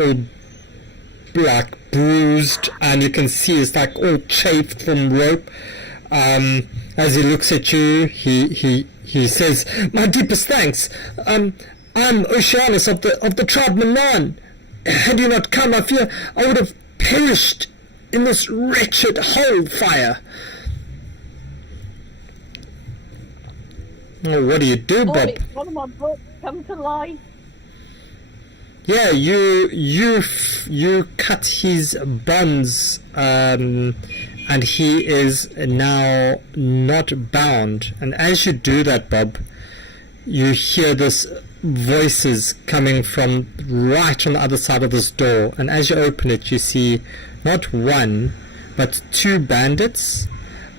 like bruised, and you can see it's like all chafed from rope. As he looks at you, he says, "My deepest thanks. I'm Oceanus of the tribe Manan. Had you not come, I fear I would have perished in this wretched hole fire." Oh, what do you do, Bob? One of my books come to life. Yeah, you cut his bonds, and he is now not bound. And as you do that, Bob, you hear this voices coming from right on the other side of this door. And as you open it, you see not one, but two bandits,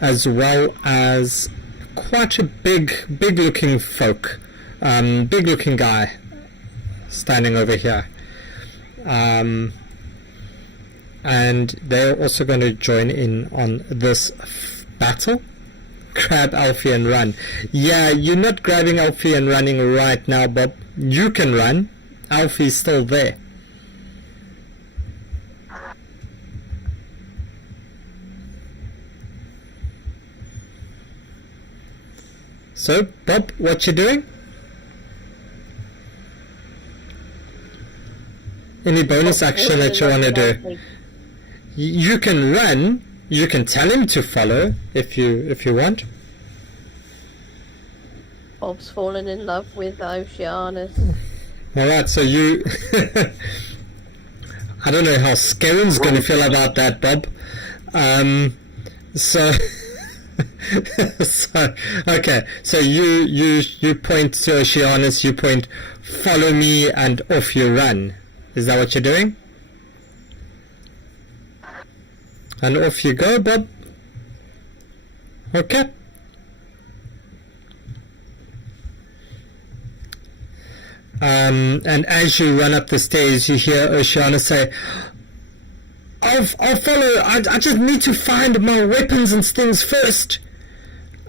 as well as quite a big looking folk, big looking guy standing over here, and they're also going to join in on this battle. Grab Alfie and run. Yeah, you're not grabbing Alfie and running right now, but you can run. Alfie's still there. So, Bob, what you doing? Any bonus action that you want to do? You can run. You can tell him to follow if you want. Bob's fallen in love with Oceanus. Alright, so you... I don't know how Skeren's going to feel about that, Bob. So... okay, so you point to Oceanus, you point, follow me, and off you run. Is that what you're doing? And off you go, Bob. Okay. And as you run up the stairs, you hear Oceana say, I'll follow. I just need to find my weapons and things first.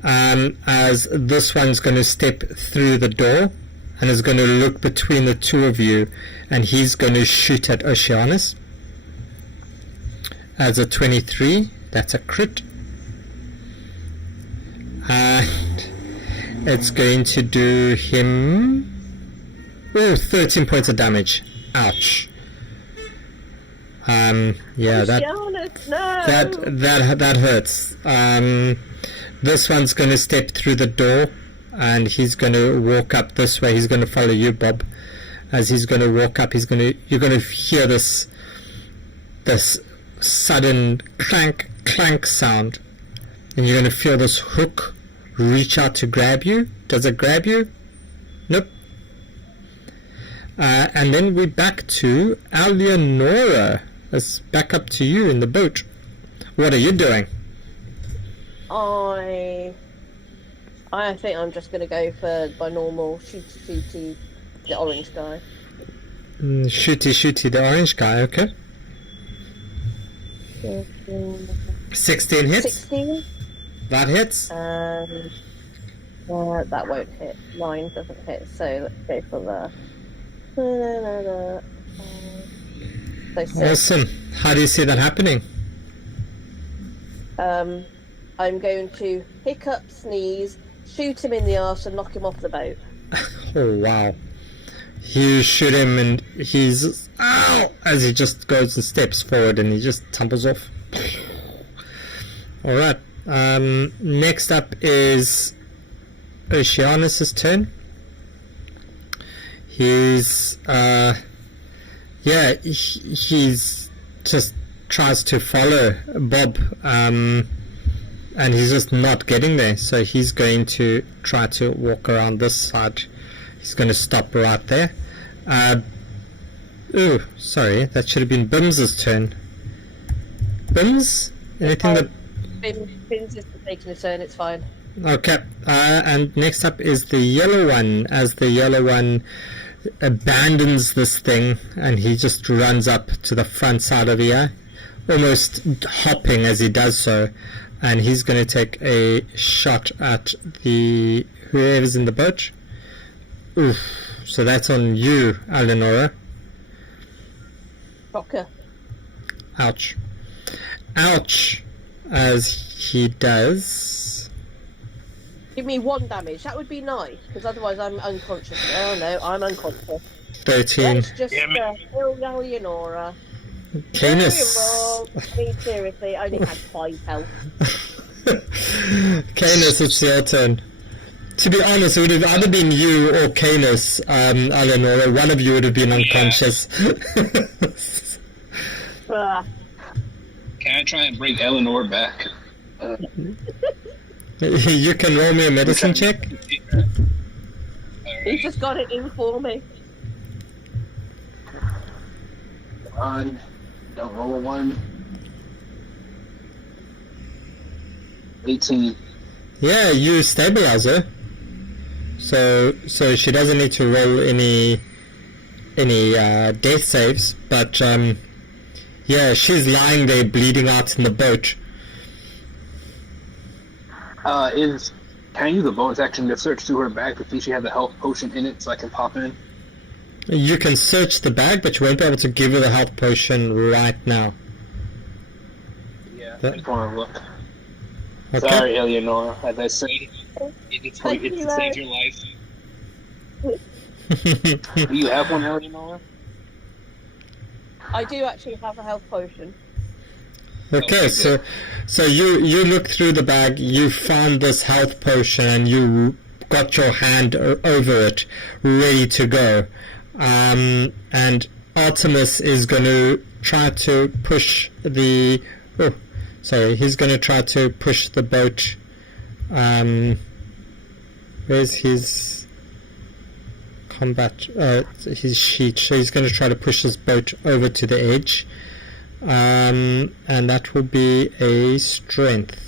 As this one's going to step through the door and is going to look between the two of you, and he's going to shoot at Oceanus. As a 23, that's a crit. And it's going to do him 13 points of damage. Ouch. Yeah, that Oceanus, no! that hurts. This one's going to step through the door, and he's going to walk up this way. He's going to follow you, Bob. As he's going to walk up, you're going to hear this sudden clank sound, and you're going to feel this hook reach out to grab you. Does it grab you? Nope. And then we're back to Eleonora. It's back up to you in the boat. What are you doing? I think I'm just going to go for my normal shooty, the orange guy. Shooty, the orange guy, okay. 16 hits? 16. That hits? That won't hit. 9 doesn't hit, so let's go for the... So 6. Awesome. How do you see that happening? I'm going to hiccup, sneeze, shoot him in the arse and knock him off the boat. Oh, wow. You shoot him and he's... Ow! As he just goes and steps forward and he just tumbles off. Alright. Next up is Oceanus' turn. He's... he's just tries to follow Bob, and he's just not getting there, so he's going to try to walk around this side. He's going to stop right there. Oh, sorry, that should have been Bim's turn. Bims? Anything that... Bim's is taking a turn, it's fine. Okay, and next up is the yellow one, as the yellow one abandons this thing and he just runs up to the front side of here, almost hopping as he does so, and he's going to take a shot at the whoever's in the boat. Oof. So that's on you, Eleonora. Shocker. Ouch. Ouch, as he does. Give me 1 damage, that would be nice, because otherwise I'm unconscious. Oh no, I'm unconscious. 13. Let's just kill Eleonora. Canis. I mean, seriously, I only had 5 health. Canis, it's your turn. To be honest, it would have either been you or Canis, Eleonora. One of you would have been unconscious. Can I try and bring Eleanor back? You can roll me a medicine check. He just got it in for me. On. Don't roll a 1. 18. Yeah, you stabilize her. So she doesn't need to roll any death saves, but yeah, she's lying there bleeding out in the boat. Can I use the bonus action to search through her bag to see if she has a health potion in it so I can pop in? You can search the bag, but you won't be able to give her the health potion right now. Yeah, I just want to look. Okay. Sorry, Eleonora. As I say, it's to save your life. Do you have one, Eleonora? I do actually have a health potion. Okay, so you look through the bag, you found this health potion, and you got your hand over it, ready to go. And Artemis is going to try to push the... Oh, sorry, he's going to try to push the boat. Where's his combat? His sheet. So he's going to try to push his boat over to the edge. And that will be a strength.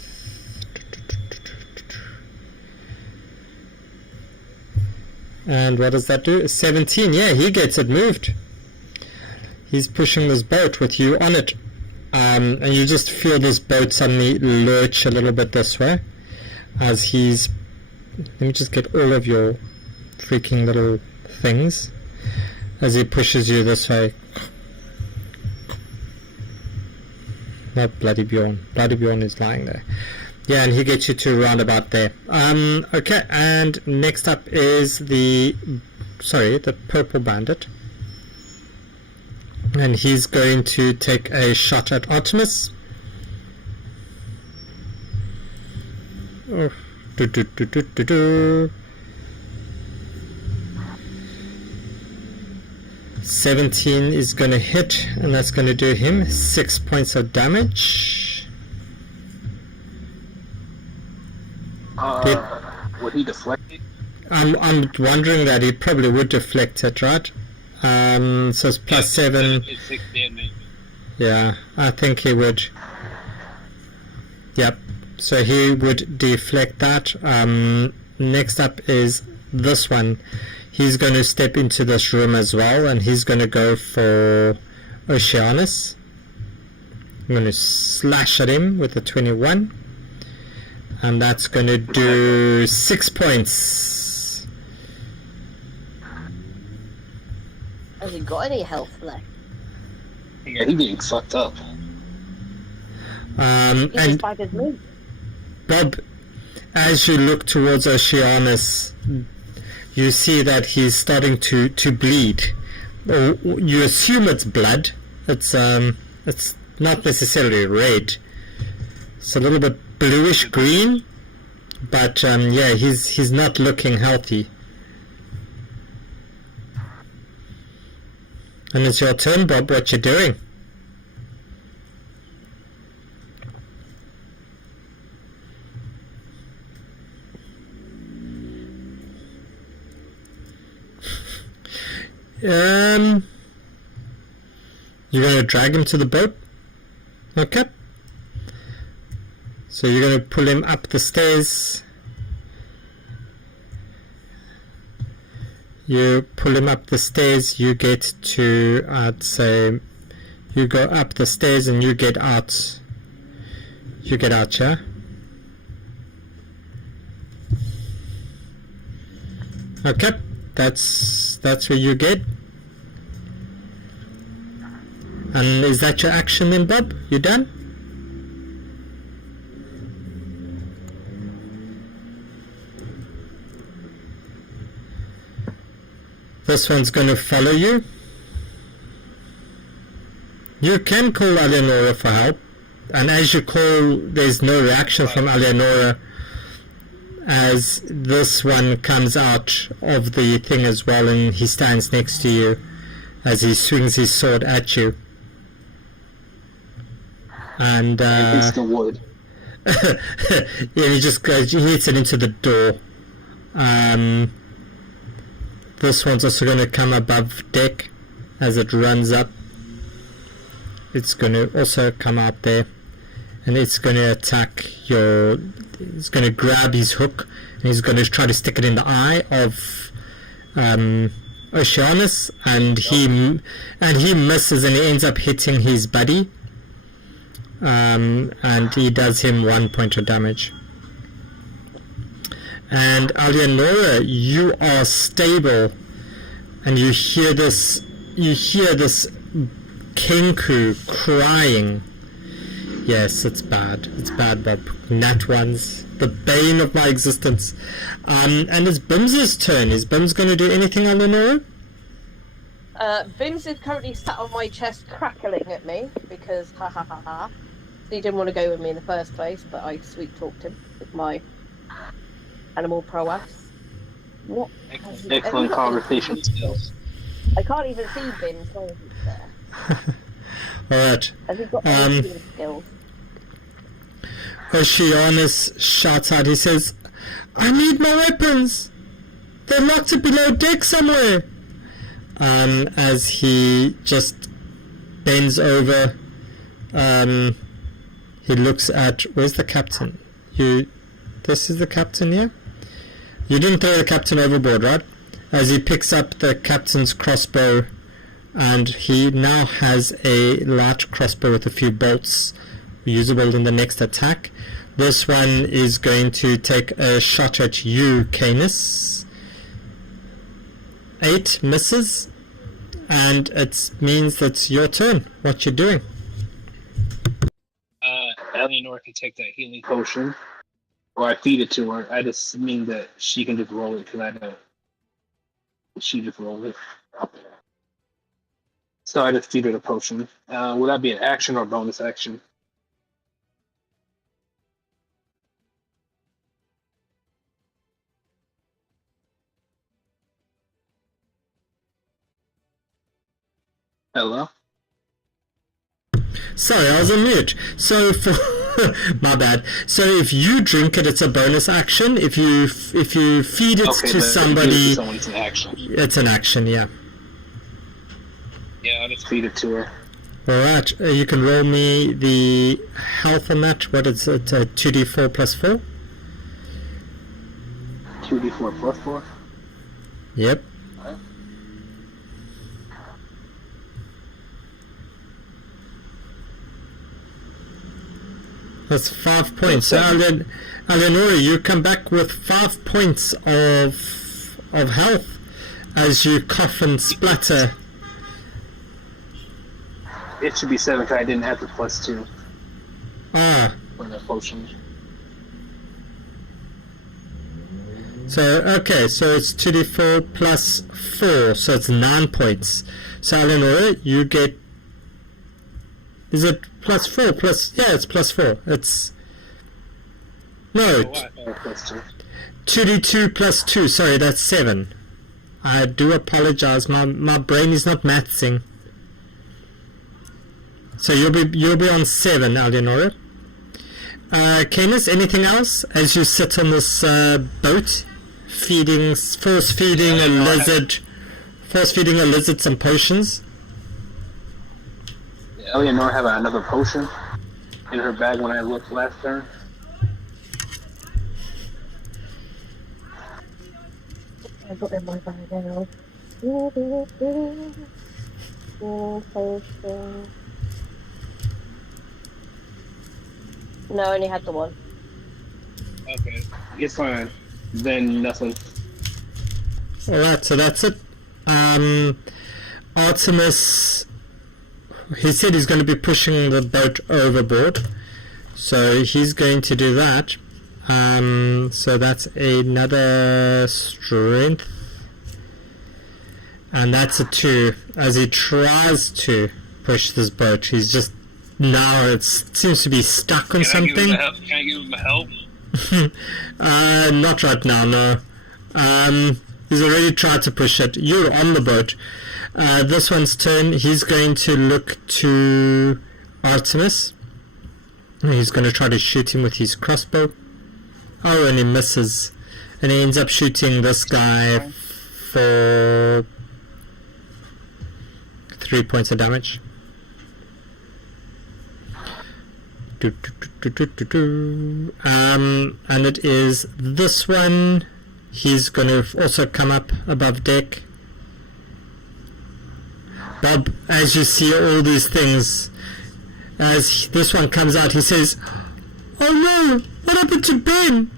And what does that do? 17. Yeah, he gets it moved. He's pushing this boat with you on it. And you just feel this boat suddenly lurch a little bit this way. As he's... Let me just get all of your freaking little things. As he pushes you this way. Not Bloody Bjorn. Bloody Bjorn is lying there. Yeah, and he gets you to round about there. Okay, and next up is the purple bandit. And he's going to take a shot at Artemis. Oh. 17 is going to hit, and that's going to do him 6 points of damage. Would he deflect it? I'm wondering that he probably would deflect it, right? So it's plus 7. It's 6 damage. Yeah, I think he would. Yep. So he would deflect that. Next up is this one. He's going to step into this room as well, and he's going to go for Oceanus. I'm going to slash at him with a 21. And that's going to do 6 points. Has he got any health left? Yeah, he getting fucked up. He's And as bad as me. Bob, as you look towards Oceanus, you see that he's starting to bleed. Or you assume it's blood. It's not necessarily red. It's a little bit bluish green, but yeah, he's not looking healthy. And it's your turn, Bob. What you doing? You're going to drag him to the boat? Okay. So you're going to pull him up the stairs. You pull him up the stairs, you get to, I'd say, you go up the stairs and you get out. You get out, yeah? Okay, that's where you get. And is that your action then, Bob? You done? This one's going to follow you. You can call Eleonora for help, and as you call, there's no reaction from Eleonora as this one comes out of the thing as well, and he stands next to you as he swings his sword at you. And It's the wood. yeah, he just goes, he hits it into the door. This one's also going to come above deck as it runs up. It's going to also come out there, and it's going to attack your. It's going to grab his hook, and he's going to try to stick it in the eye of Oceanus, and he misses, and he ends up hitting his buddy, and he does him 1 point of damage. And Eleonora, you are stable, and you hear this Kenku crying. Yes, it's bad. It's bad, Bob. Nat ones, the bane of my existence. And it's Bim's turn. Is Bim's going to do anything, Eleonora? Bims is currently sat on my chest crackling at me because ha ha ha ha. He didn't want to go with me in the first place, but I sweet talked him with my animal prowess. What? Excellent conversation skills. I can't even see Bims, so he's there. Alright. Has he got any skills? Oceanus shouts out, he says, I need my weapons! They're locked up below deck somewhere! As he just bends over, he looks at, where's the captain? This is the captain here? You didn't throw the captain overboard, right? As he picks up the captain's crossbow, and he now has a light crossbow with a few bolts usable in the next attack. This one is going to take a shot at you, Canis. 8 misses, and it means that's your turn. What you doing? Eleanor can take that healing potion, or I feed it to her. I just mean that she can just roll it because I don't. She just roll it. So I defeated a potion. Will that be an action or bonus action? Hello? Sorry, I was on mute. So for my bad. So if you drink it, it's a bonus action. If you feed it to somebody, It's an action. it's an action. Yeah. Yeah, I'll just feed it to her. All right. You can roll me the health on that. What is it? 2d4 plus 4. 2d4 plus 4. Yep. That's 5 points. So Eleonora, you come back with 5 points of health as you cough and splatter. It should be 7 because I didn't have the plus 2 Ah. for the potion. So okay, so it's 2d4 plus 4, so it's 9 points. So Eleonora, you get. Is it plus 4 plus? Yeah, it's plus 4. It's no. Plus 2. 2d2 plus 2. Sorry, that's 7. I do apologize. My brain is not mathsing. So you'll be on 7, Eleonora. Canis, anything else as you sit on this boat, force feeding a lizard some potions? Eleanor have another potion in her bag when I looked last turn. I got in my bag now. Potion. No, I only had the one. Okay, it's fine. Then nothing. Alright, so that's it. Artemis, he said he's going to be pushing the boat overboard, so he's going to do that. So that's another strength, and that's a 2 as he tries to push this boat. He's just now it seems to be stuck on something. Can I give him help? Not right now, no. He's already tried to push it. You're on the boat. This one's turn. He's going to look to Artemis. He's going to try to shoot him with his crossbow. Oh, and he misses. And he ends up shooting this guy for 3 points of damage. And it is this one. He's going to also come up above deck. Bob, as you see all these things, as this one comes out, he says, "Oh no, what happened to Ben?"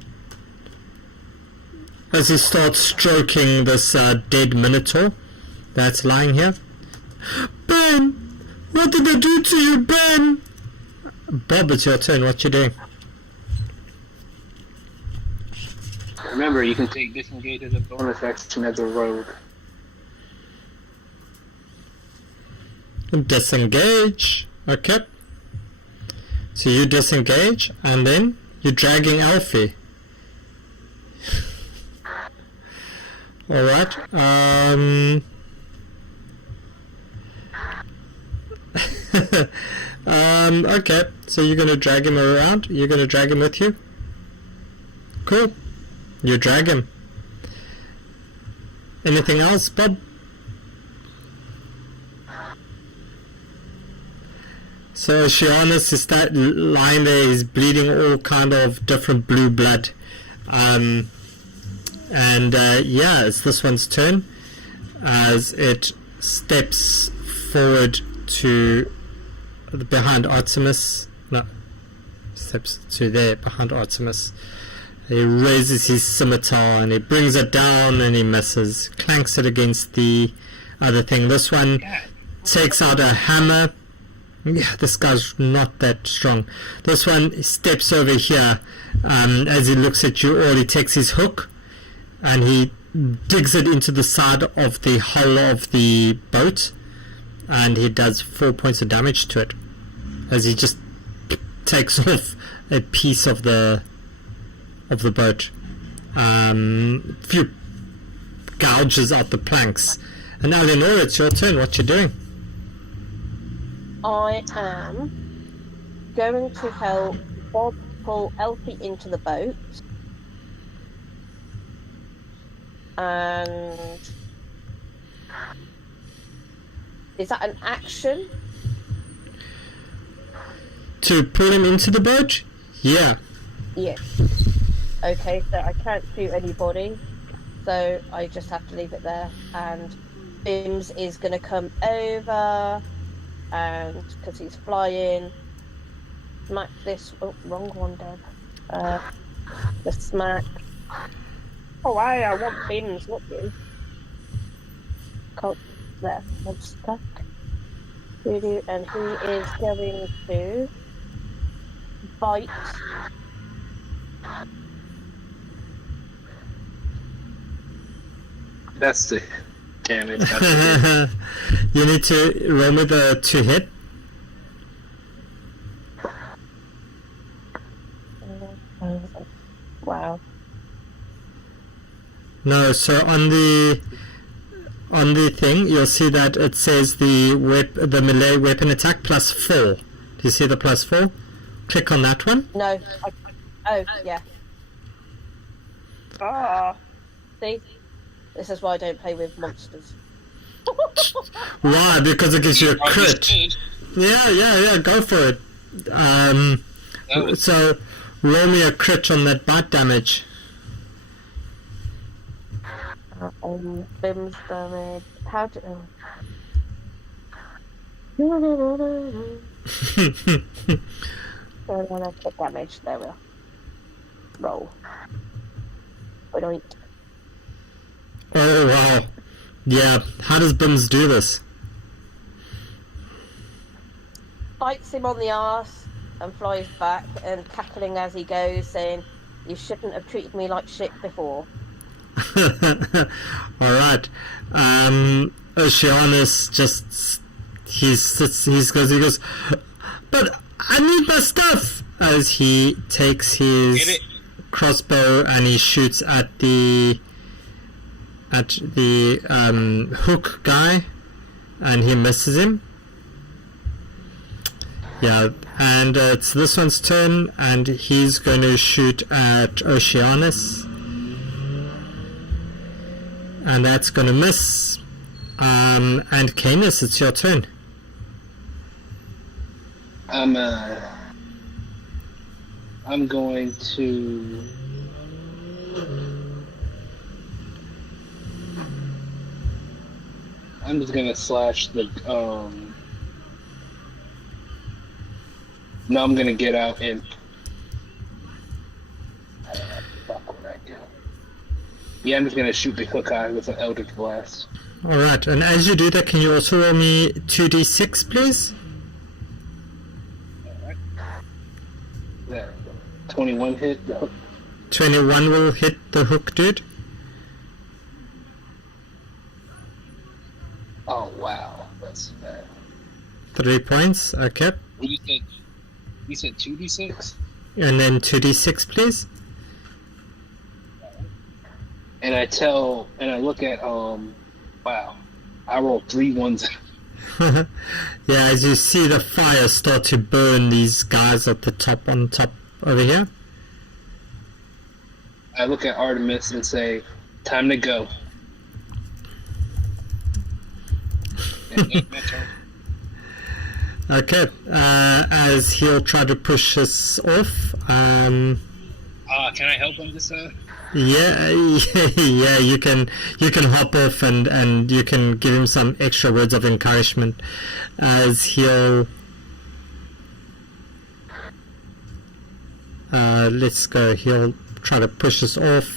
As he starts stroking this dead minotaur that's lying here. "Ben, what did they do to you, Ben?" Bob, it's your turn. What you doing? Remember, you can take disengage as a bonus action as a rogue. Disengage. Okay. So you disengage, and then you're dragging Alfie. Alright. Okay. So you're gonna drag him around? You're gonna drag him with you? Cool. You drag him. Anything else, Bob? So Shianis is that lying there, he's bleeding all kind of different blue blood. Yeah, it's this one's turn as it steps forward to behind Artemis. No, steps to there behind Artemis. He raises his scimitar and he brings it down and he misses. Clanks it against the other thing. This one takes out a hammer. Yeah, this guy's not that strong. This one steps over here as he looks at you all. He takes his hook and he digs it into the side of the hull of the boat. and he does 4 points of damage to it as he just takes off a piece of the boat. Few gouges out the planks. And now, Leonora, it's your turn. What you doing? I am going to help Bob pull Elfie into the boat. And is that an action? To pull him into the boat? Yeah. Yes. Okay, so I can't shoot anybody, so I just have to leave it there. And Bims is going to come over, and because he's flying, smack this. Oh, wrong one, Deb. The smack. Oh, I want Bims, not you. There, one stuck. And he is going to bite. That's the damage. You need to roll me the 2 hit. Wow. No, so on the thing, you'll see that it says the melee weapon attack +4. Do you see the +4? Click on that one. No. Oh, yeah. Ah. See? This is why I don't play with monsters. Why? Because it gives you a crit. Yeah, go for it. So, roll me a crit on that bite damage. Bim's damage. How do... Crit damage. There we are. Roll. Wait. Oh, wow. Yeah, how does Bims do this? Bites him on the arse and flies back and cackling as he goes, saying, "You shouldn't have treated me like shit before." Alright. Oceanus just... He goes, "But I need my stuff!" As he takes his crossbow and he shoots at the hook guy, and he misses him. Yeah, and it's this one's turn, and he's going to shoot at Oceanus, and that's going to miss. And Canis, it's your turn. I'm going to... I'm just gonna slash the, No, I'm gonna get out and... fuck what I do. Yeah, I'm just gonna shoot the hook eye with an Eldritch Blast. Alright, and as you do that, can you also roll me 2d6, please? Alright. That 21 hit the hook. 21 will hit the hook, dude. Oh, wow. That's bad. 3 points, okay. You said 2d6? And then 2d6, please. And I look at, wow, I rolled 3 ones. Yeah, as you see the fire start to burn these guys at the top, on top over here. I look at Artemis and say, "Time to go." Okay, as he'll try to push us off. Can I help him this time? Yeah, you can hop off and you can give him some extra words of encouragement as he'll let's go, he'll try to push us off.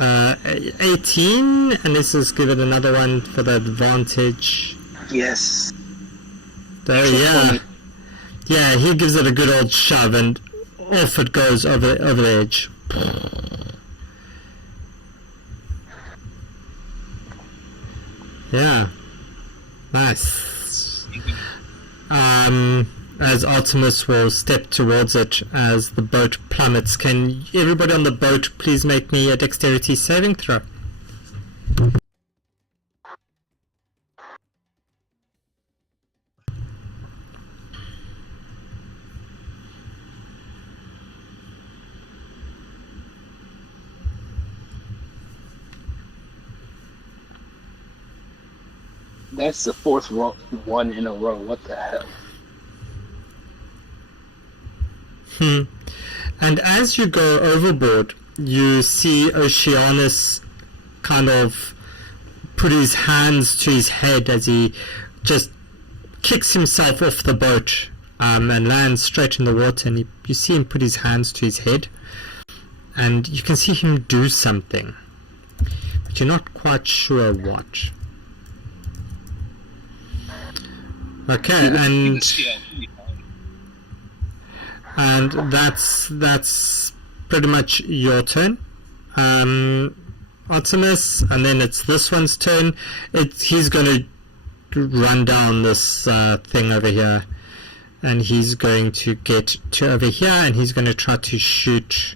18, and let's just give it another one for the advantage. Yes. There, yeah, he gives it a good old shove and off it goes over the edge. Yeah, nice. As Artemis will step towards it as the boat plummets. Can everybody on the boat please make me a dexterity saving throw? That's the fourth one in a row. What the hell? And as you go overboard, you see Oceanus kind of put his hands to his head as he just kicks himself off the boat and lands straight in the water. And you see him put his hands to his head, and you can see him do something, but you're not quite sure what. Okay, and that's pretty much your turn, Artemis, and then it's this one's turn. He's going to run down this thing over here, and he's going to get to over here, and he's going to try to shoot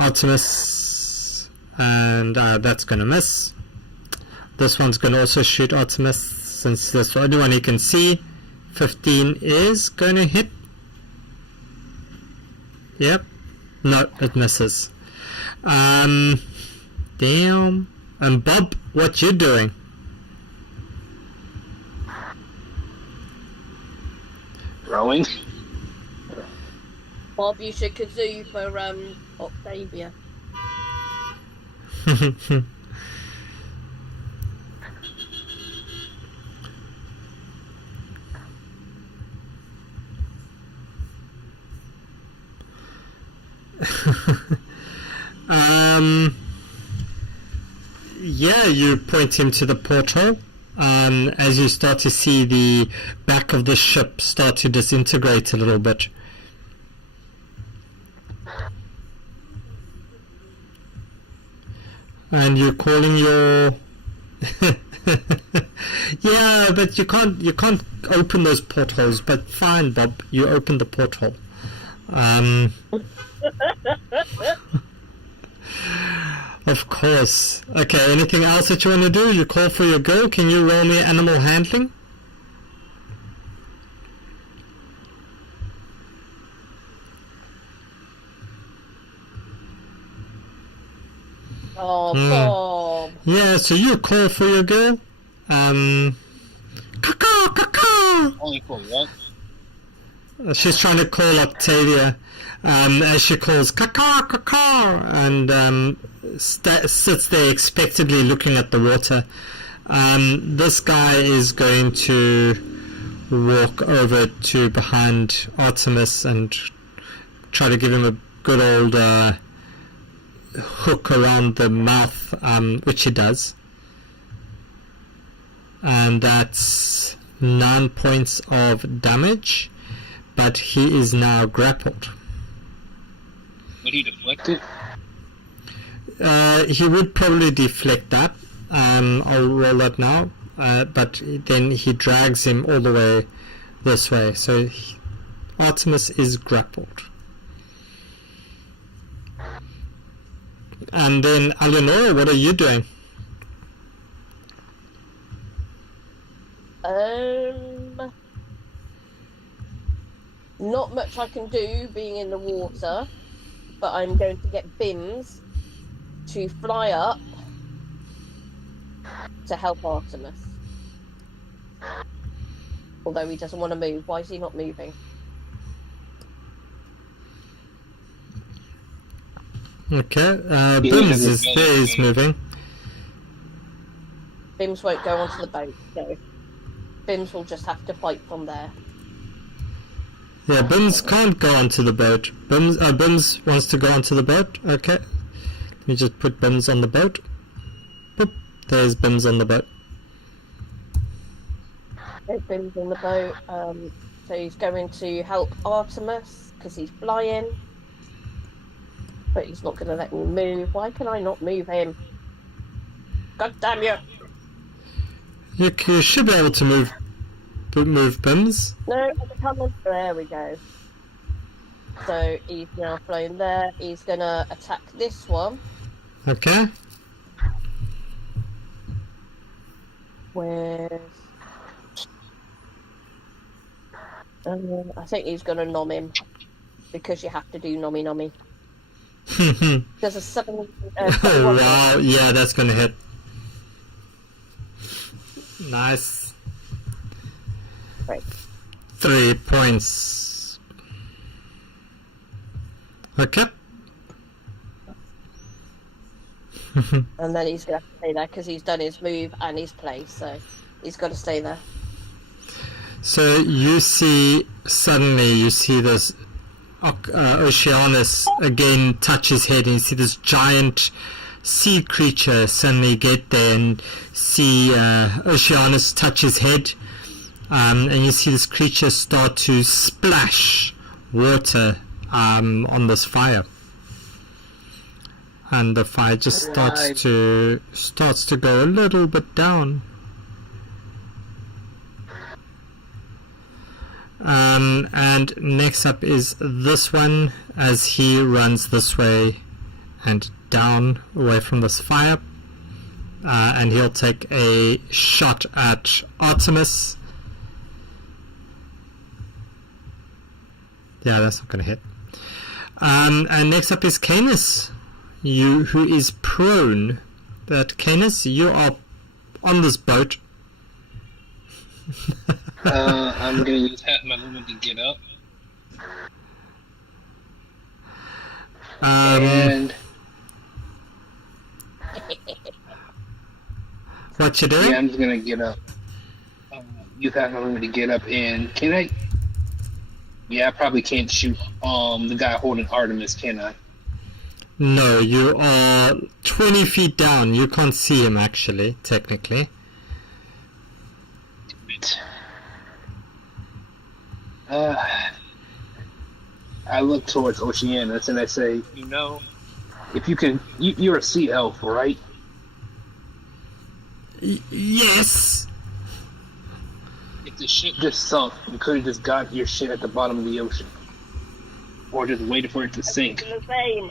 Artemis, and that's going to miss. This one's going to also shoot Artemis, since that's the only one he can see. 15 is going to hit. Yep. No, it misses. Damn. And Bob, what you doing? Rowing? Bob, you should kazoo for Octavia. Yeah, you point him to the porthole. As you start to see the back of the ship start to disintegrate a little bit. And you're calling your yeah, but you can't open those portholes, but fine, Bob, you open the porthole. Of course. Okay, anything else that you want to do? You call for your girl. Can you roll me animal handling? Oh, Bob. Yeah, so you call for your girl. Caw, caw. Only for what? She's trying to call Octavia, as she calls caw, and sits there expectantly looking at the water. This guy is going to walk over to behind Artemis and try to give him a good old hook around the mouth, which he does. And that's 9 points of damage. But he is now grappled. Would he deflect it? He would probably deflect that. I'll roll that now. But then he drags him all the way this way. So Artemis is grappled. And then Eleanor, what are you doing? Not much I can do being in the water, but I'm going to get Bims to fly up to help Artemis. Although he doesn't want to move. Why is he not moving? Okay, Bims is moving. Bims won't go onto the boat, no. Bims will just have to fight from there. Yeah, Bims can't go onto the boat. Bims wants to go onto the boat. Okay. Let me just put Bims on the boat. Boop. There's Bims on the boat. There's Bims on the boat. So he's going to help Artemis because he's flying. But he's not going to let me move. Why can I not move him? God damn you! You should be able to move Bims. No, there we go. So he's now flown there. He's gonna attack this one. Okay. With I think he's gonna nom him because you have to do nommy. There's a 7. Oh wow! Yeah, that's gonna hit. Nice. Right. 3 points. Okay. And then he's gonna have to stay there because he's done his move and his play, so he's got to stay there. So you see this Oceanus again touch his head, and you see this giant sea creature suddenly get there, and see Oceanus touch his head, and you see this creature start to splash water on this fire, and the fire just starts to go a little bit down. And next up is this one, as he runs this way and down away from this fire, and he'll take a shot at Artemis. Yeah, that's not going to hit. And next up is Canis, who is prone. But Canis, you are on this boat. I'm gonna use half my movement to get up. And what you doing? yeah, I'm just gonna get up. Use half my movement to get up, and can I? Yeah, I probably can't shoot the guy holding Artemis, can I? No, you are 20 feet down. You can't see him actually, technically. I look towards Oceanus and I say, if you can, you're a sea elf, right? Yes. If the ship just sunk, you could have just got your shit at the bottom of the ocean, or just waited for it to sink. The same.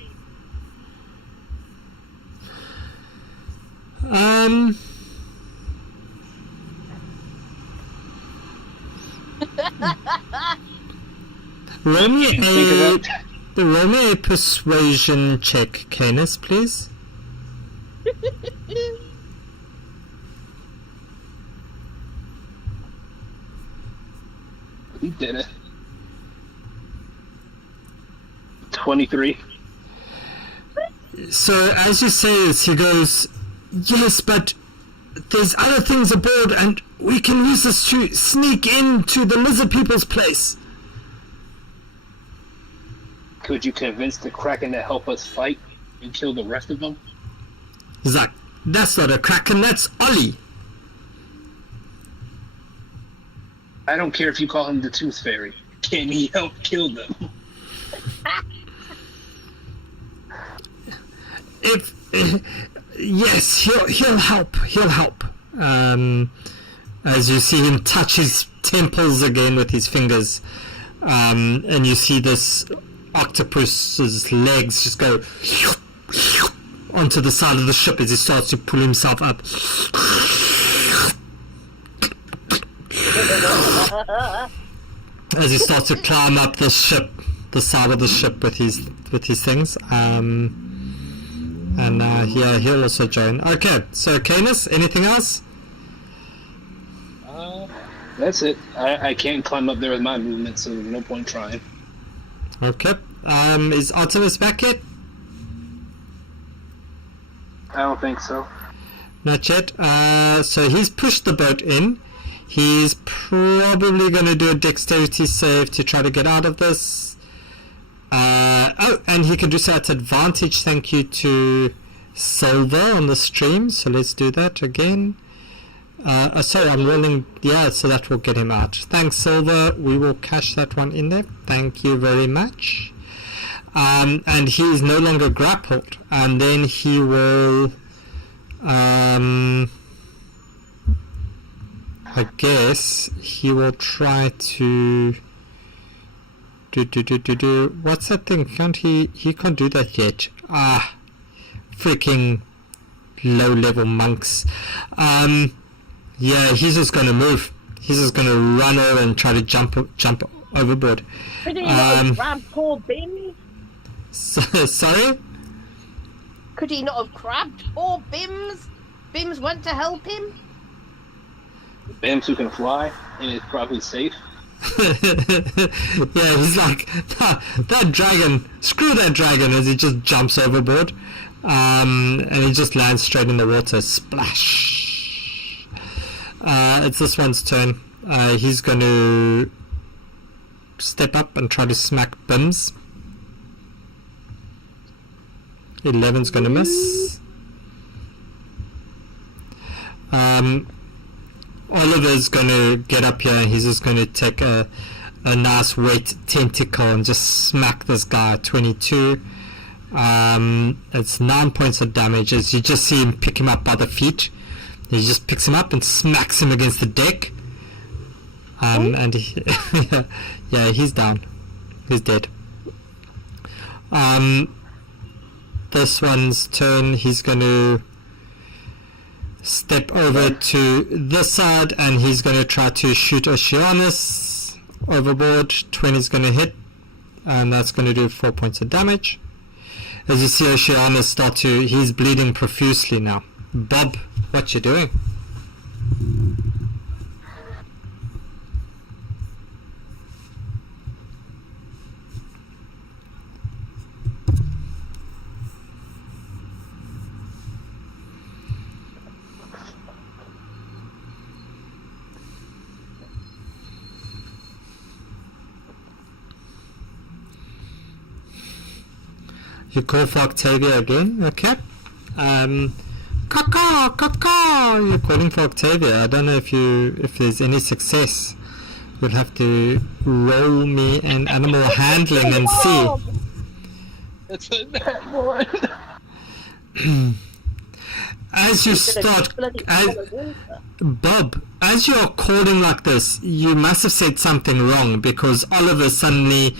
Roll me a persuasion check, Canis, please. He did it. 23. So as you say this, he goes, yes, but there's other things aboard, and we can use this to sneak into the lizard people's place. Could you convince the Kraken to help us fight and kill the rest of them? He's like, that's not a Kraken, that's Ollie. I don't care if you call him the Tooth Fairy. Can he help kill them? Yes, he'll help. He'll help. As you see him touch his temples again with his fingers, and you see this octopus's legs just go onto the side of the ship as he starts to pull himself up. As he starts to climb up the ship, the side of the ship with his things. And yeah, he'll also join. Okay, so Canis, anything else? That's it. I can't climb up there with my movement, so no point trying. Okay. Is Artemis back yet? I don't think so. Not yet. So he's pushed the boat in. He's probably going to do a dexterity save to try to get out of this. Oh, and he can do so at advantage. Thank you to Silver on the stream. So let's do that again. Sorry, I'm rolling. Yeah, so that will get him out. Thanks, Silver. We will cash that one in there. Thank you very much. And he is no longer grappled. And then he will... I guess he will try to do. What's that thing? Can't he can't do that yet. Freaking low level monks. Yeah, he's just gonna move. He's just gonna run over and try to jump overboard. Could he not have grabbed poor Bims? Sorry? Could he not have grabbed poor Bims? Bims went to help him? Bims who can fly and is probably safe. Yeah, he's like, that dragon, screw that dragon, as he just jumps overboard. And he just lands straight in the water. Splash! It's this one's turn. He's going to step up and try to smack Bims. 11's going to miss. Oliver's going to get up here and he's just going to take a nice wet tentacle and just smack this guy. 22. It's 9 points of damage as you just see him pick him up by the feet. He just picks him up and smacks him against the deck. And he, yeah, he's down. He's dead. This one's turn. He's going to step over to this side and he's going to try to shoot Oceanus overboard. 20 is going to hit and that's going to do 4 points of damage. As you see Oceanus he's bleeding profusely now. Bob, what you doing? You call for Octavia again? Okay. Caw. You're calling for Octavia. I don't know if there's any success. You'll have to roll me an animal handling and see. That's a bad one. As you start, Bob, as you're calling like this, you must have said something wrong because Oliver suddenly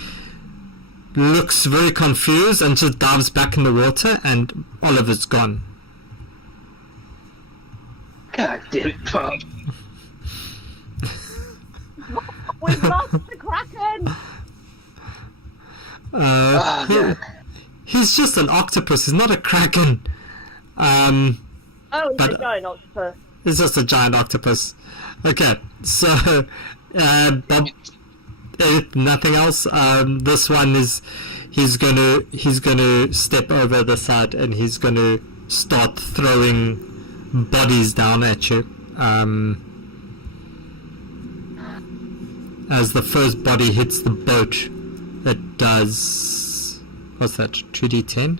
looks very confused and just dives back in the water and Oliver's gone. God damn it, Bob. We've lost the Kraken! He's just an octopus, he's not a kraken. Oh, he's a giant octopus. It's just a giant octopus. Okay, so Bob, nothing else. This one is he's gonna step over the side and he's gonna start throwing bodies down at you. As the first body hits the boat, it does, what's that, 2d10?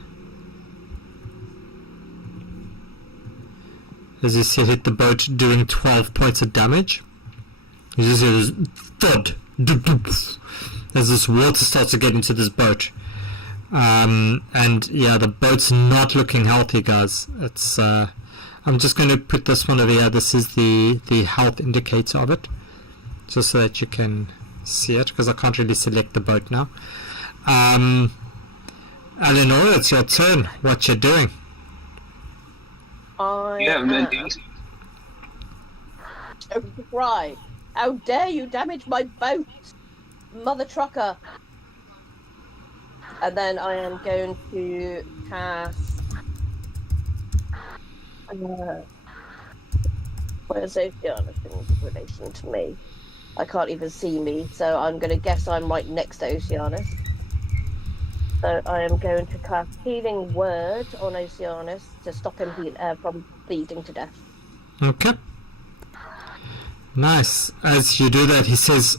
As you see it hit the boat, doing 12 points of damage. You just hear this thud as this water starts to get into this boat. And yeah, the boat's not looking healthy, guys. It's I'm just going to put this one over here. This is the health indicator of it, just so that you can see it, because I can't really select the boat now. Eleanor, it's your turn. What you doing? Right. How dare you damage my boat, mother trucker? And then I am going to cast. Where's Oceanus in relation to me? I can't even see me, so I'm going to guess I'm right next to Oceanus. So I am going to cast Healing Word on Oceanus to stop him from bleeding to death. Okay. Nice. As you do that, he says,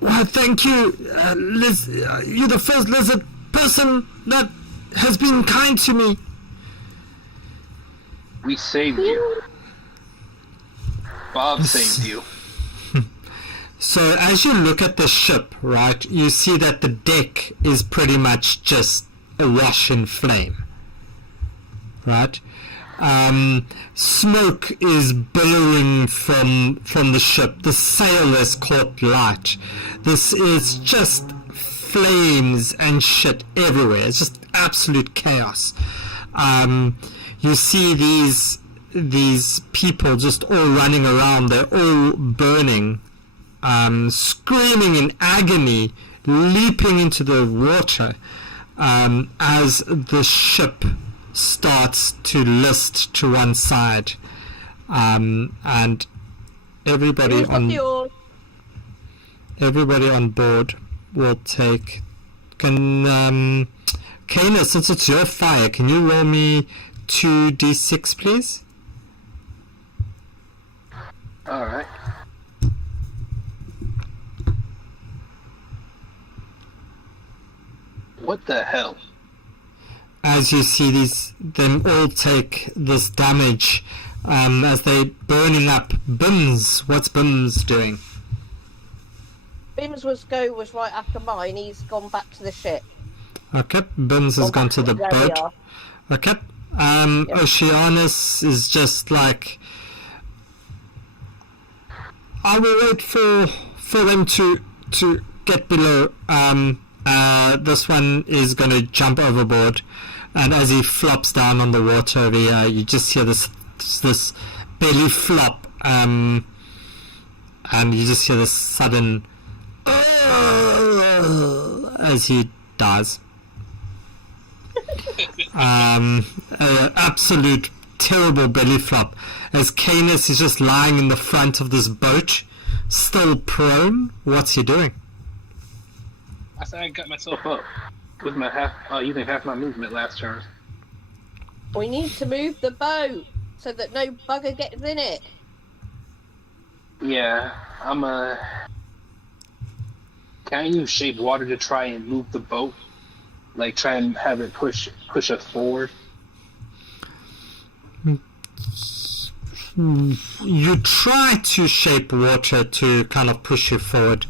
"Well, thank you. You're the first lizard person that has been kind to me." We saved you. Bob saved you. So as you look at the ship, right, you see that the deck is pretty much just awash in flame, right? Smoke is billowing from the ship. The sail is caught light. This is just flames and shit everywhere. It's just absolute chaos. You see these people just all running around. They're all burning, screaming in agony, leaping into the water as the ship starts to list to one side, and everybody on board will take. Can Kana, since it's your fire, can you roll me 2d6, please? All right. What the hell? As you see them all take this damage as they burning up. Bims, what's Bims doing? Bim's was right after mine. He's gone back to the ship. Okay, Bims has gone to the Where we boat. are. Okay. Oceanus is just like, I will wait for them to get below. This one is going to jump overboard, and as he flops down on the water over here, you just hear this belly flop, and you just hear this sudden as he dies. Absolute terrible belly flop as Canis is just lying in the front of this boat, still prone. What's he doing? I said I got myself up with my using half my movement last turn. We need to move the boat so that no bugger gets in it. Yeah, Can I use shape water to try and move the boat? Like try and have it push us forward? You try to shape water to kind of push you forward.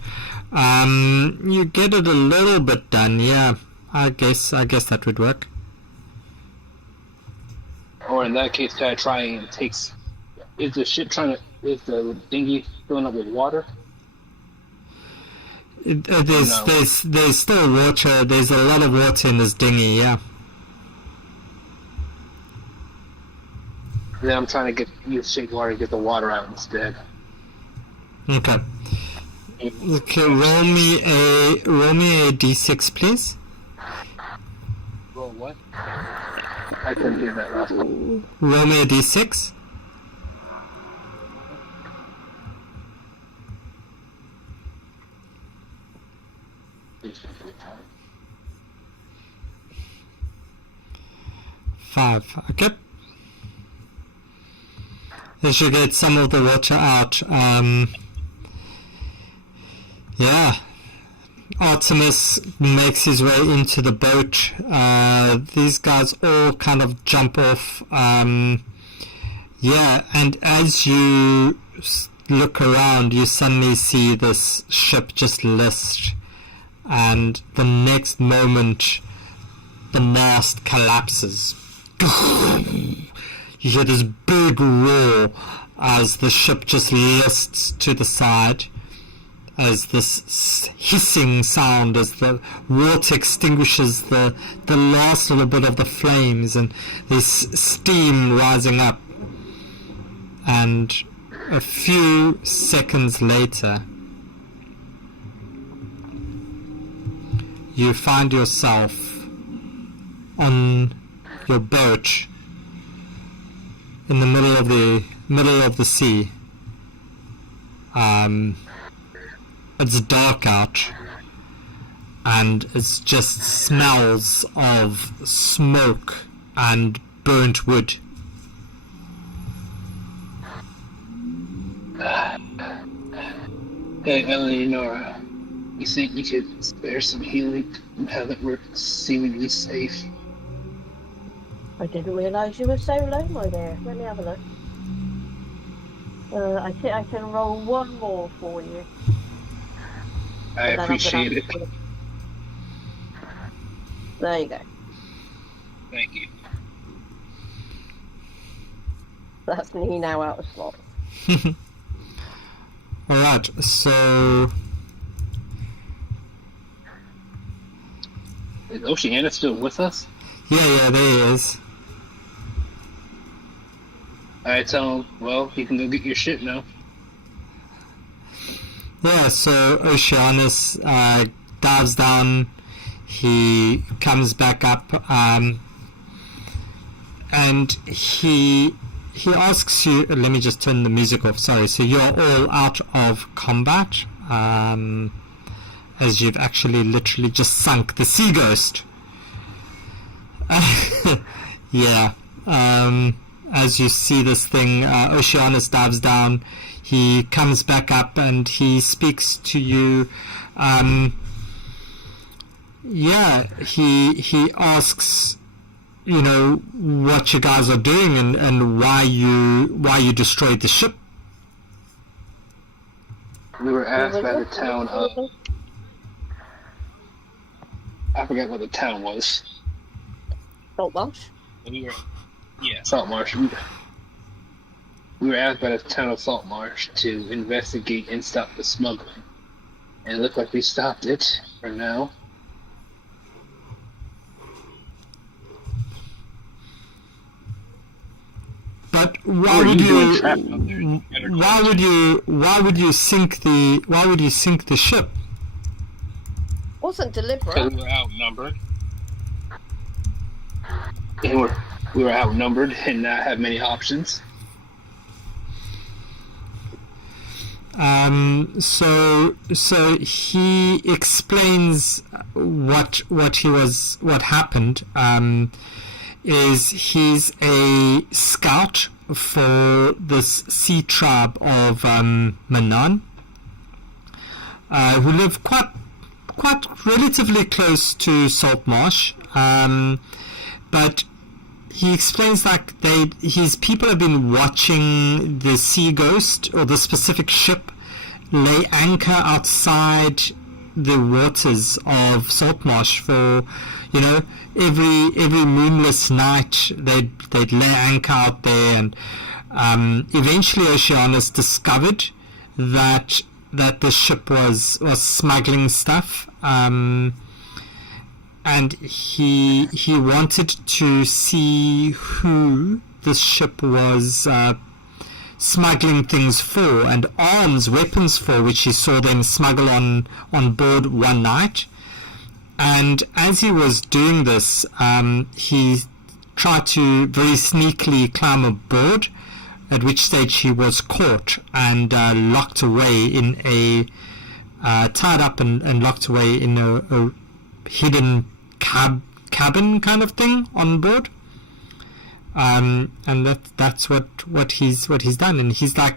You get it a little bit done, yeah. I guess that would work. Or in that case, can I try and is the dinghy filling up with water? There's still water. There's a lot of water in this dinghy, yeah. Then I'm trying to use shape water to get the water out instead. Okay. Okay, roll me a d6, please. Roll what? I couldn't hear that last one. Roll me a d6. Five. Okay. As you get some of the water out, yeah, Artemis makes his way into the boat. These guys all kind of jump off. Yeah, and as you look around, you suddenly see this ship just list, and the next moment, the mast collapses. You hear this big roar as the ship just lists to the side, as this hissing sound as the water extinguishes the last little bit of the flames, and there's steam rising up. And a few seconds later, you find yourself on your boat in the middle of the sea. It's dark out, and it's just smells of smoke and burnt wood. Hey, Eleonora, you think you could spare some healing now that we're seemingly safe? I didn't realise you were so low, my dear. Let me have a look. I think I can roll one more for you. I appreciate it. There you go. Thank you. That's me now out of slot. Alright, so... Is Oceana still with us? Yeah, there he is. I tell him, well, you can go get your shit now. Yeah, so Oceanus dives down, he comes back up, and he asks you, let me just turn the music off, sorry, so you're all out of combat, as you've actually literally just sunk the sea ghost. Yeah, as you see this thing, Oceanus dives down, he comes back up and he speaks to you. Yeah, he asks, you know, what you guys are doing and why you destroyed the ship. We were asked by the town of... I forget what the town was. Saltmarsh? Saltmarsh. We were asked by the town of Saltmarsh to investigate and stop the smuggling. And it looked like we stopped it for now. But why would you sink the ship? Wasn't deliberate. Because we were outnumbered. And we were outnumbered and not have many options. So he explains what happened. Is he's a scout for this sea tribe of Manan, who live quite relatively close to Saltmarsh, but he explains like his people have been watching the sea ghost or the specific ship lay anchor outside the waters of Saltmarsh for, you know, every moonless night they'd lay anchor out there, and eventually Oceanus discovered that the ship was smuggling stuff, and he wanted to see who this ship was smuggling things for and weapons for, which he saw them smuggle on board one night. And as he was doing this, he tried to very sneakily climb aboard, at which stage he was caught and locked away in tied up and locked away in a hidden cabin kind of thing on board. And that's what he's done. And he's like,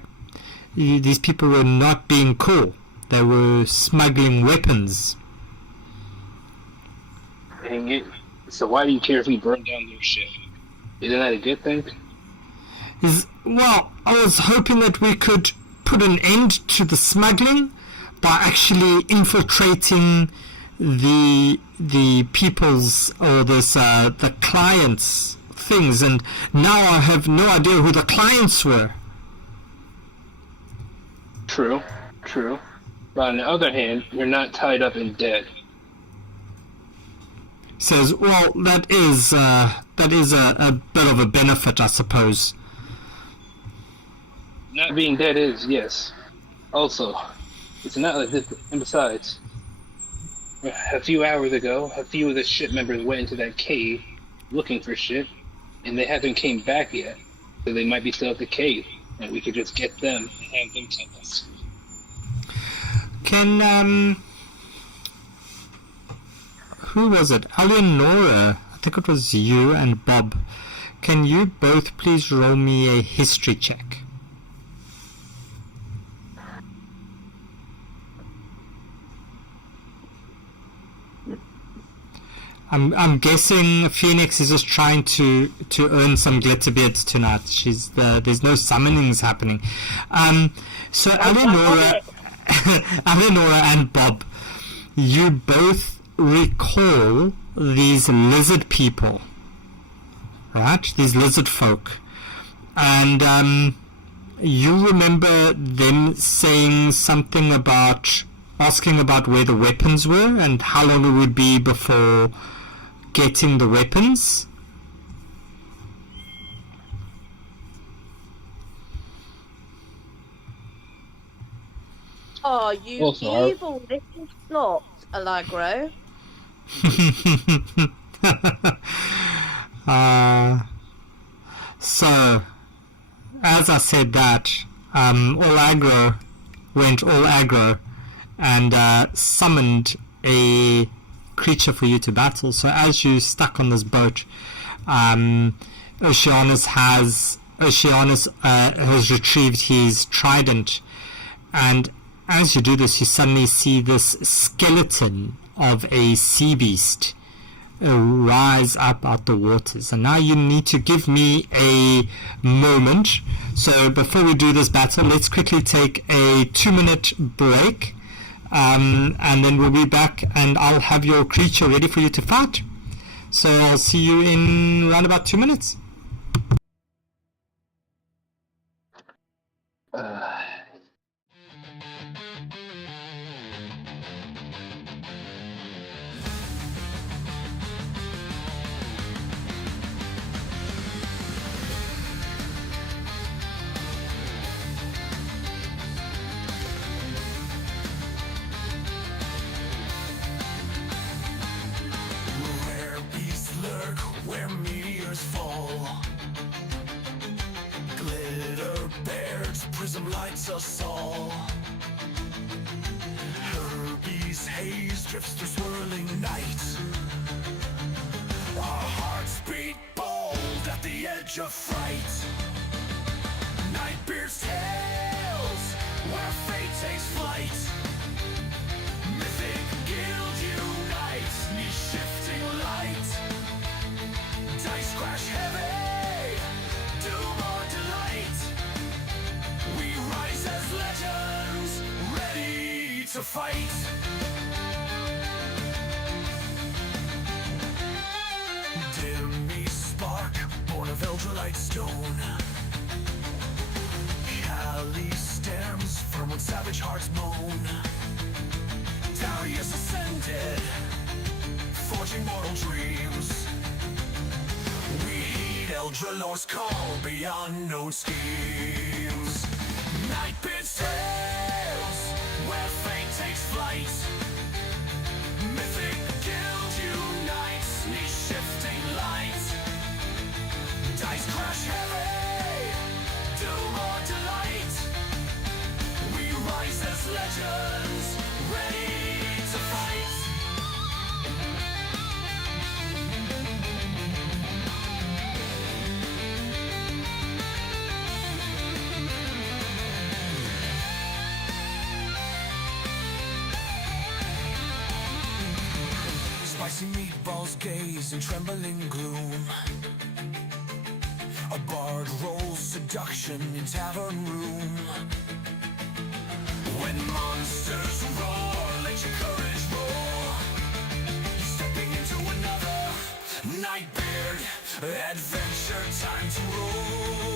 these people were not being cool; they were smuggling weapons. So why do you care if we burn down their ship? Isn't that a good thing? Well, I was hoping that we could put an end to the smuggling by actually infiltrating the people's or the clients' things, and now I have no idea who the clients were. True. But on the other hand, you're not tied up and dead. Says, well, that is a bit of a benefit, I suppose. Not being dead is, yes. Also, it's not like this. And besides, a few hours ago, a few of the ship members went into that cave looking for shit, and they haven't came back yet. So they might be still at the cave, and we could just get them and have them tell us. Who was it? Eleonora, I think it was you and Bob. Can you both please roll me a history check? I'm guessing Phoenix is just trying to earn some Glitterbeards tonight. There's no summonings happening. So Eleonora and Bob, you both recall these lizard people, right? These lizard folk. And you remember them saying something about asking about where the weapons were and how long it would be before getting the weapons. Oh, you Also, evil little slut, Allegro. So, as I said that, all aggro went all aggro and summoned a creature for you to battle. So as you stuck on this boat, Oceanus has retrieved his trident, and as you do this, you suddenly see this skeleton of a sea beast rise up out the waters. And now you need to give me a moment. So before we do this battle, let's quickly take a 2-minute break, and then we'll be back and I'll have your creature ready for you to fight. So I'll see you in around about 2 minutes. Where beasts lurk, where meteors fall. Glitterbeard's prism lights us all. Herpes haze drifts through swirling night. Our hearts beat bold at the edge of fright. Nightbeard's tales, where fate takes flight. Mythic Guild unites, niche shifting light. Dice crash heavy, doom or delight. We rise as legends, ready to fight. Dimmy spark, born of Eldrolite stone. Cali stems firm when savage hearts moan. Darius ascended, forging mortal dreams. We heed Eldralor's call beyond known schemes. Nightbeard's tales, where fate takes flight. Mythic Guild unites, niche shifting light. Dice crash heavy, doom or delight. We rise as legends, ready to fight. Spicy meatballs gaze in trembling gloom. A bard rolls seduction in tavern room. When monsters roar, let your courage roar. You're stepping into another Nightbeard adventure, time to roll.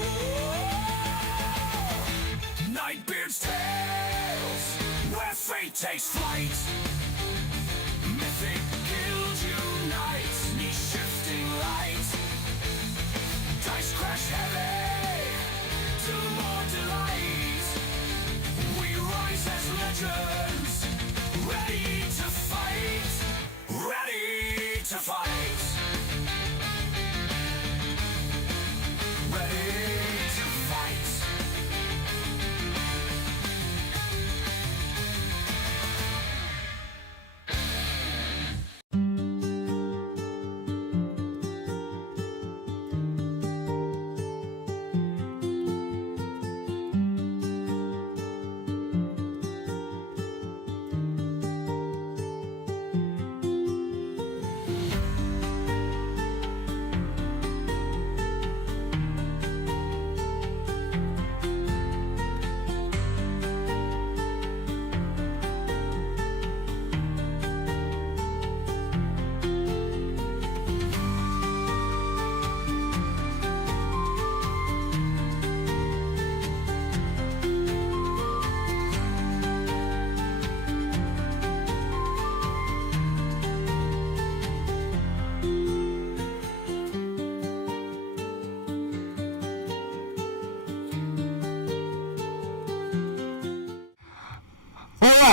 Nightbeard's tales, where fate takes flight. Mythic Guild unites, niche shifting light. Dice crash heavy, doom or delight. We rise as legends, ready to fight, ready to fight. Ready to fight.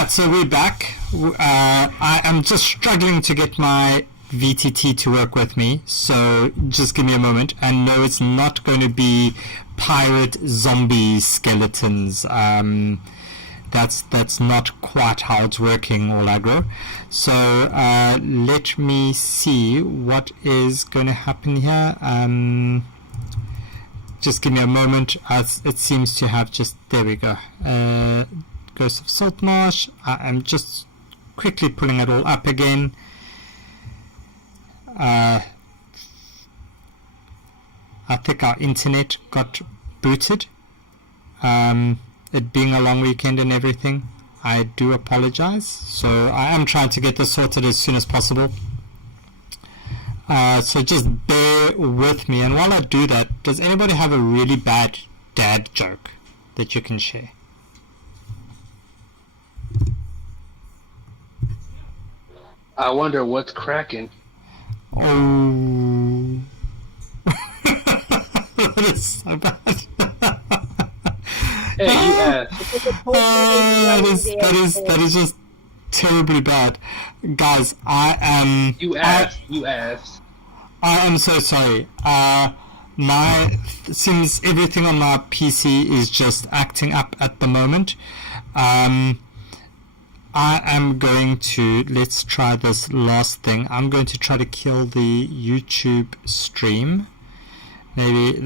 Alright, so we're back. I am just struggling to get my VTT to work with me, so just give me a moment. And no, it's not going to be pirate zombie skeletons. That's not quite how it's working, all aggro. So let me see what is going to happen here. Just give me a moment. It seems to have just, there we go. Ghost of Saltmarsh. I am just quickly pulling it all up again. I think our internet got booted. It being a long weekend and everything, I do apologize. So I am trying to get this sorted as soon as possible. So just bear with me. And while I do that, does anybody have a really bad dad joke that you can share? I wonder what's cracking. Oh, that is so bad. Hey, you asked. That is just terribly bad, guys. You asked. I am so sorry. Since everything on my PC is just acting up at the moment, I am going to, let's try this last thing. I'm going to try to kill the YouTube stream. Maybe